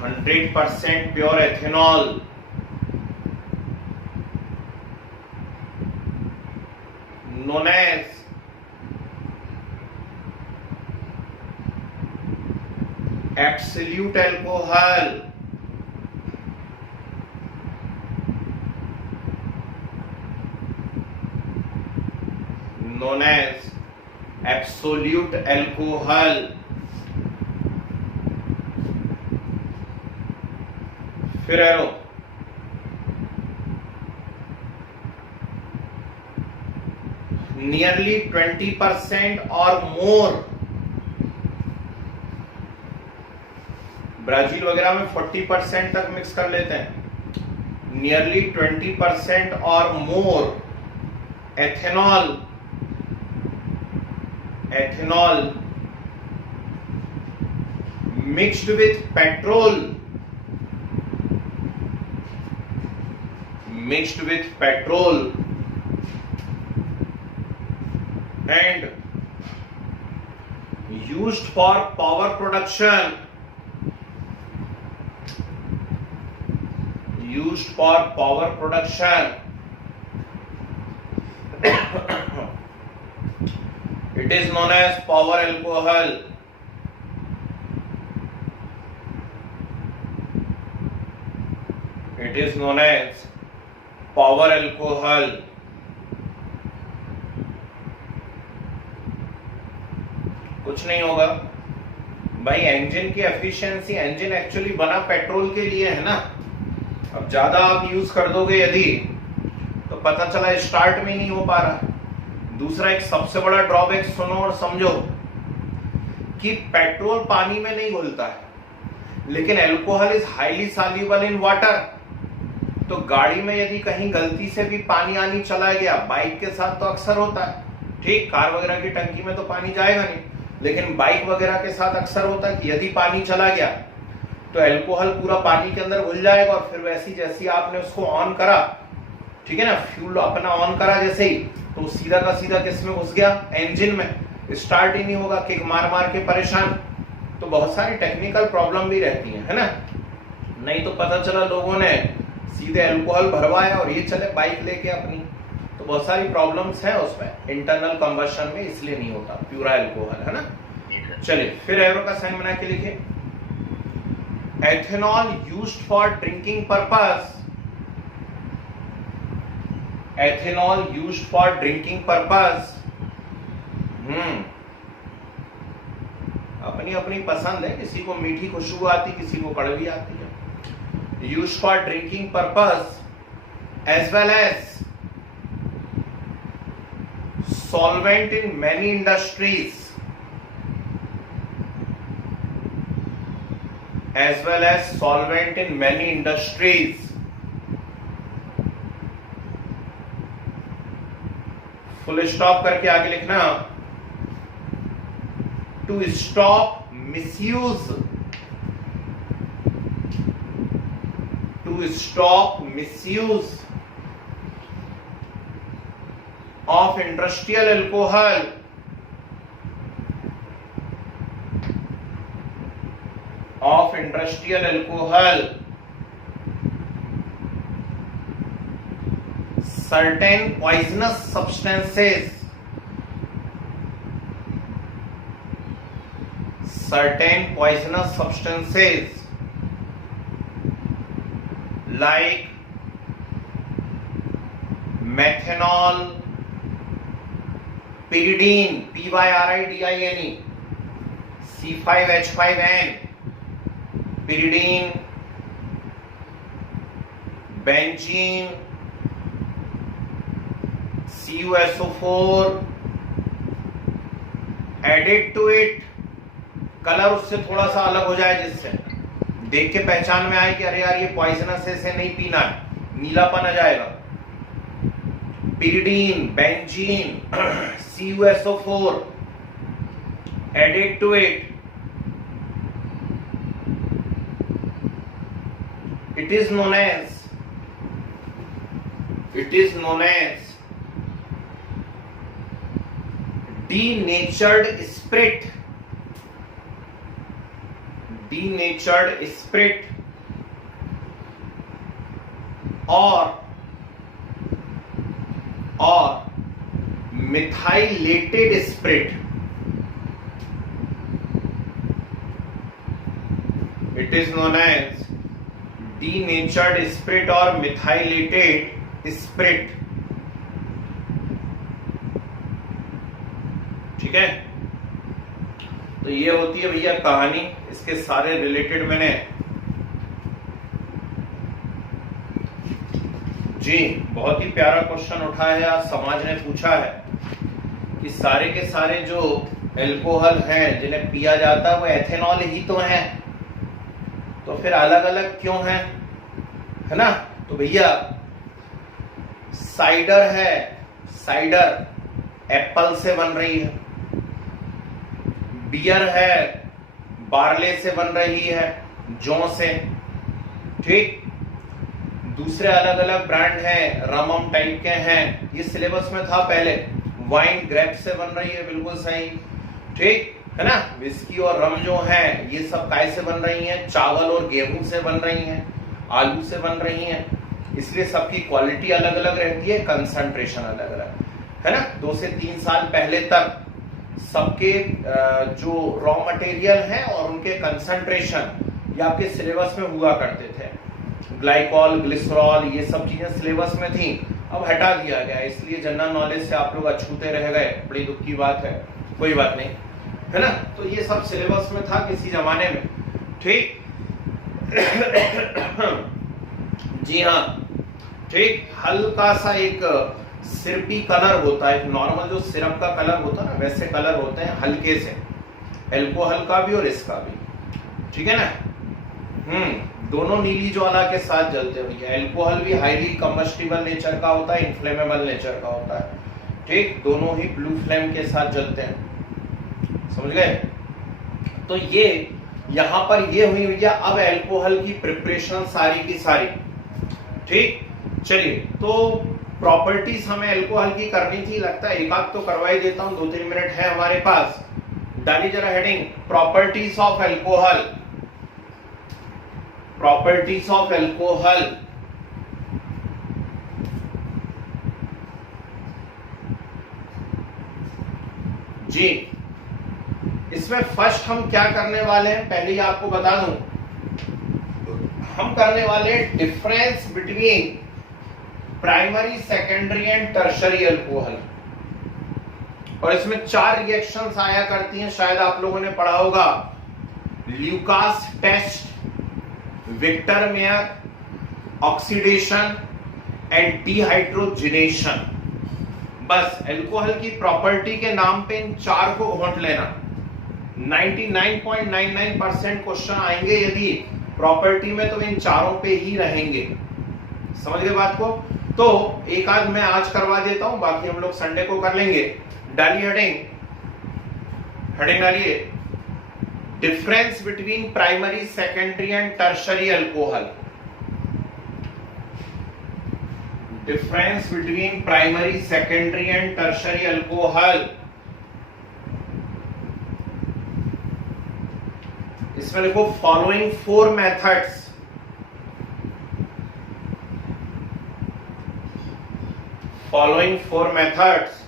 100% pure ethanol known as absolute alcohol, known as absolute alcohol. फिर एरो, नियरली 20% और मोर, ब्राजील वगैरह में 40% तक मिक्स कर लेते हैं, नियरली 20% और more ethanol, ethanol mixed with petrol, mixed with petrol and used for power production, used for power production. It is known as power alcohol. It is known as power alcohol. कुछ नहीं होगा भाई, engine की efficiency, engine actually बना petrol के लिए है ना, अब ज्यादा आप यूज कर दोगे यदि तो पता चला स्टार्ट में ही नहीं हो पा रहा. दूसरा एक सबसे बड़ा ड्रॉबैक सुनो और समझो कि पेट्रोल पानी में नहीं घुलता है, लेकिन alcohol is highly soluble in water. तो गाड़ी में यदि कहीं गलती से भी पानी आनी चला गया, बाइक के साथ तो अक्सर होता है, ठीक, कार वगैरह की टंकी में तो पानी जाएगा नहीं, लेकिन बाइक वगैरह के साथ अक्सर होता है कि यदि पानी चला गया तो अल्कोहल पूरा पानी के अंदर घुल जाएगा और फिर वैसी जैसी आपने उसको ऑन करा, ठीक है ना, फ्यूल अपना ऑन करा जैसे ही, तो सीधा का सीधा किस में घुस गया, इंजन में, स्टार्ट ही नहीं होगा, किक मार मार के परेशान. तो बहुत सारी टेक्निकल प्रॉब्लम भी रहती है ना. नहीं तो पता चला लोगों ने सीधे अल्कोहल भरवाया और ये चले बाइक लेके अपनी, तो बहुत सारी प्रॉब्लम्स है उसमें इंटरनल कंबशन में, इसलिए नहीं होता प्यूरा अल्कोहल, है ना. चलिए फिर एरो का साइन बना के लिखे, ethanol used for drinking purpose, ethanol used for drinking purpose, अपनी अपनी पसंद है, किसी को मीठी खुशबू आती, किसी को कड़वी आती है। Used for drinking purpose as well as solvent in many industries, as well as solvent in many industries. Full stop करके आगे लिखना, to stop misuse, to stop misuse of industrial alcohol, of industrial alcohol, certain poisonous substances, certain poisonous substances like methanol, pyridine, pyridine, C5H5N, pyridine, benzene, CuSO4, added to it, colour उससे थोड़ा सा अलग हो जाए जिससे देख के पहचान में आए कि अरे यार ये पॉइजनस है, इसे नहीं पीना है, नीलापन आ जाएगा। pyridine, benzene, CuSO4, added to it, it is known as denatured spirit, or methylated spirit. It is known as denatured spirit or methylated spirit. ठीक है, तो ये होती है भैया कहानी, इसके सारे रिलेटेड मैंने जी बहुत ही प्यारा क्वेश्चन उठाया है। आज समाज ने पूछा है कि सारे के सारे जो एल्कोहल हैं जिन्हें पिया जाता है वो एथेनॉल ही तो है, तो फिर अलग अलग क्यों है ना। तो भैया साइडर है, साइडर एप्पल से बन रही है, बियर है बार्ले से बन रही है, जौ से, ठीक। दूसरे अलग अलग ब्रांड हैं, रमम टाइप के हैं, ये सिलेबस में था पहले। वाइन ग्रेप से बन रही है, बिल्कुल सही, ठीक है ना। विस्की और रम जो है ये सब काय से बन रही हैं, चावल और गेहूं से बन रही हैं, आलू से बन रही हैं, इसलिए सबकी क्वालिटी अलग अलग रहती है, कंसंट्रेशन अलग अलग है ना। 2 से 3 साल पहले तक सबके जो रॉ मटेरियल है और उनके कंसंट्रेशन ये आपके सिलेबस में हुआ करते थे। ग्लाइकॉल, ग्लिसरॉल, ये सब चीजें सिलेबस में थी, अब हटा दिया गया, इसलिए जनरल नॉलेज से आप लोग अछूते रह गए, बड़ी दुख की बात है, कोई बात नहीं है ना। तो ये सब सिलेबस में था किसी जमाने में, ठीक। जी हाँ, ठीक। हल्का सा एक सिरपी कलर होता है, नॉर्मल जो सिरप का कलर होता है ना वैसे कलर होते हैं हल्के से, एल्कोहल का भी और इसका भी, ठीक है ना। दोनों नीली ज्वाला के साथ जलते हैं भैया। एल्कोहल भी हाईली कम्बस्टिबल नेचर का होता है, इन्फ्लेमेबल नेचर का होता है, ठीक। दोनों ही ब्लू फ्लेम के साथ जलते हैं, समझ गए। तो ये यहां पर ये हुई भैया अब एल्कोहल की प्रिपरेशन सारी की सारी, ठीक। चलिए, तो प्रॉपर्टीज हमें एल्कोहल की करनी थी, लगता है एक आध तो करवा ही देता हूं, 2-3 मिनट है हमारे पास। डाली जरा heading, properties of alcohol, properties of alcohol. जी, इसमें फर्स्ट हम क्या करने वाले हैं पहले ही आपको बता दूं, हम करने वाले difference between primary, secondary and tertiary alcohol. और इसमें 4 रिएक्शंस आया करती हैं, शायद आप लोगों ने पढ़ा होगा। Lucas test, Victor Meyer, oxidation and dehydrogenation. बस अल्कोहल की प्रॉपर्टी के नाम पे इन 4 को घोंट लेना। 99.99% क्वेश्चन आएंगे यदि प्रॉपर्टी में, तो इन चारों पे ही रहेंगे। समझ गए बात को? तो एक आध मैं आज करवा देता हूं, बाकी हम लोग संडे को कर लेंगे। डालिए हेडिंग डालिए, difference between primary, secondary and tertiary alcohol. Difference between primary, secondary and tertiary alcohol. इसमें लिखो फॉलोइंग 4 मेथड्स। Following 4 methods.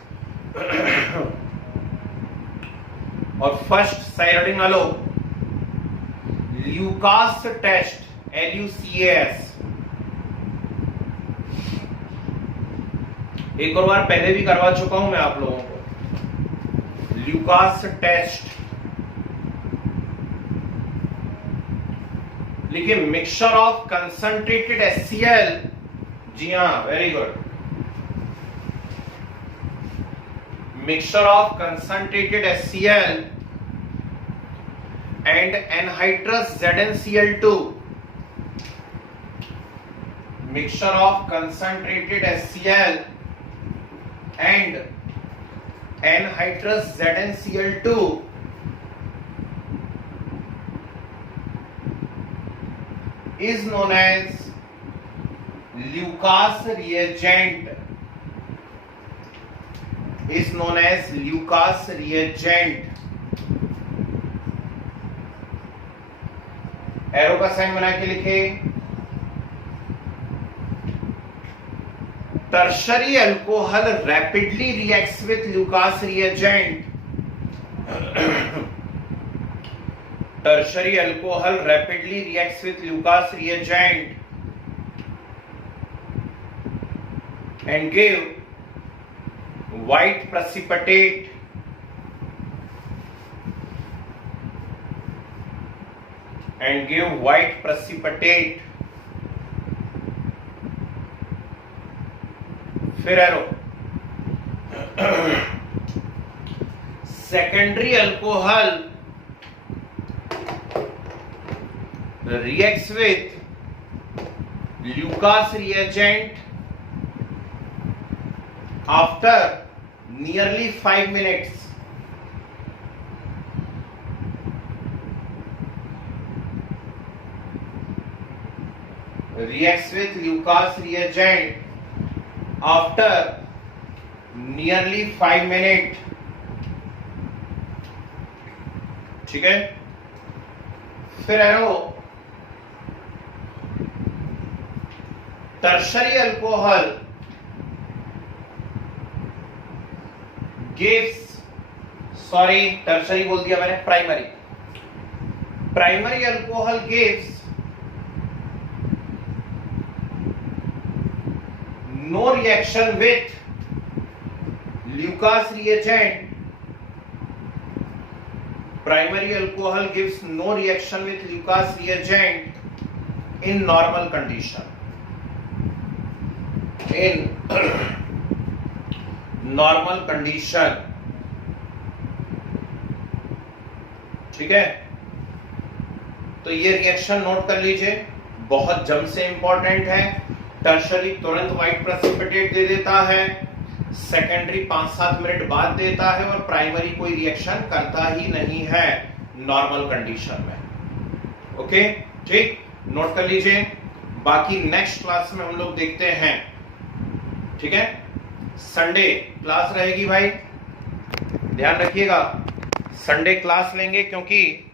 और फर्स्ट साइड लो, ल्यूकास टेस्ट, LUCAS। एक और बार पहले भी करवा चुका हूं मैं आप लोगों को। ल्यूकास टेस्ट लिखिए, मिक्सचर ऑफ कंसंट्रेटेड HCl। जी हाँ, very good. Mixture of concentrated HCl and anhydrous ZnCl2। Mixture of concentrated HCl and anhydrous ZnCl2 is known as Lucas reagent. Is known as Lucas reagent. Arrow का sign बना के लिखे, tertiary alcohol rapidly reacts with Lucas reagent. Tertiary alcohol rapidly reacts with Lucas reagent and give white precipitate फिर arrow, secondary alcohol reacts with Lucas reagent after nearly 5 minutes. Reacts with Lucas reagent after nearly 5 minutes. ठीक है, फिर arrow, tertiary alcohol gives, sorry tertiary बोल दिया मैंने, primary alcohol gives no reaction with Lucas reagent. Primary alcohol gives no reaction with Lucas reagent in normal condition. In normal condition. ठीक है, तो ये रिएक्शन नोट कर लीजिए, बहुत जम से इंपॉर्टेंट है। टर्शरी तुरंत व्हाइट प्रेसिपिटेट दे देता है, सेकेंडरी 5-7 मिनट बाद देता है, और प्राइमरी कोई रिएक्शन करता ही नहीं है नॉर्मल कंडीशन में। ओके, ठीक, नोट कर लीजिए। बाकी नेक्स्ट क्लास में हम लोग देखते हैं। ठीक है, संडे क्लास रहेगी भाई, ध्यान रखिएगा, संडे क्लास लेंगे, क्योंकि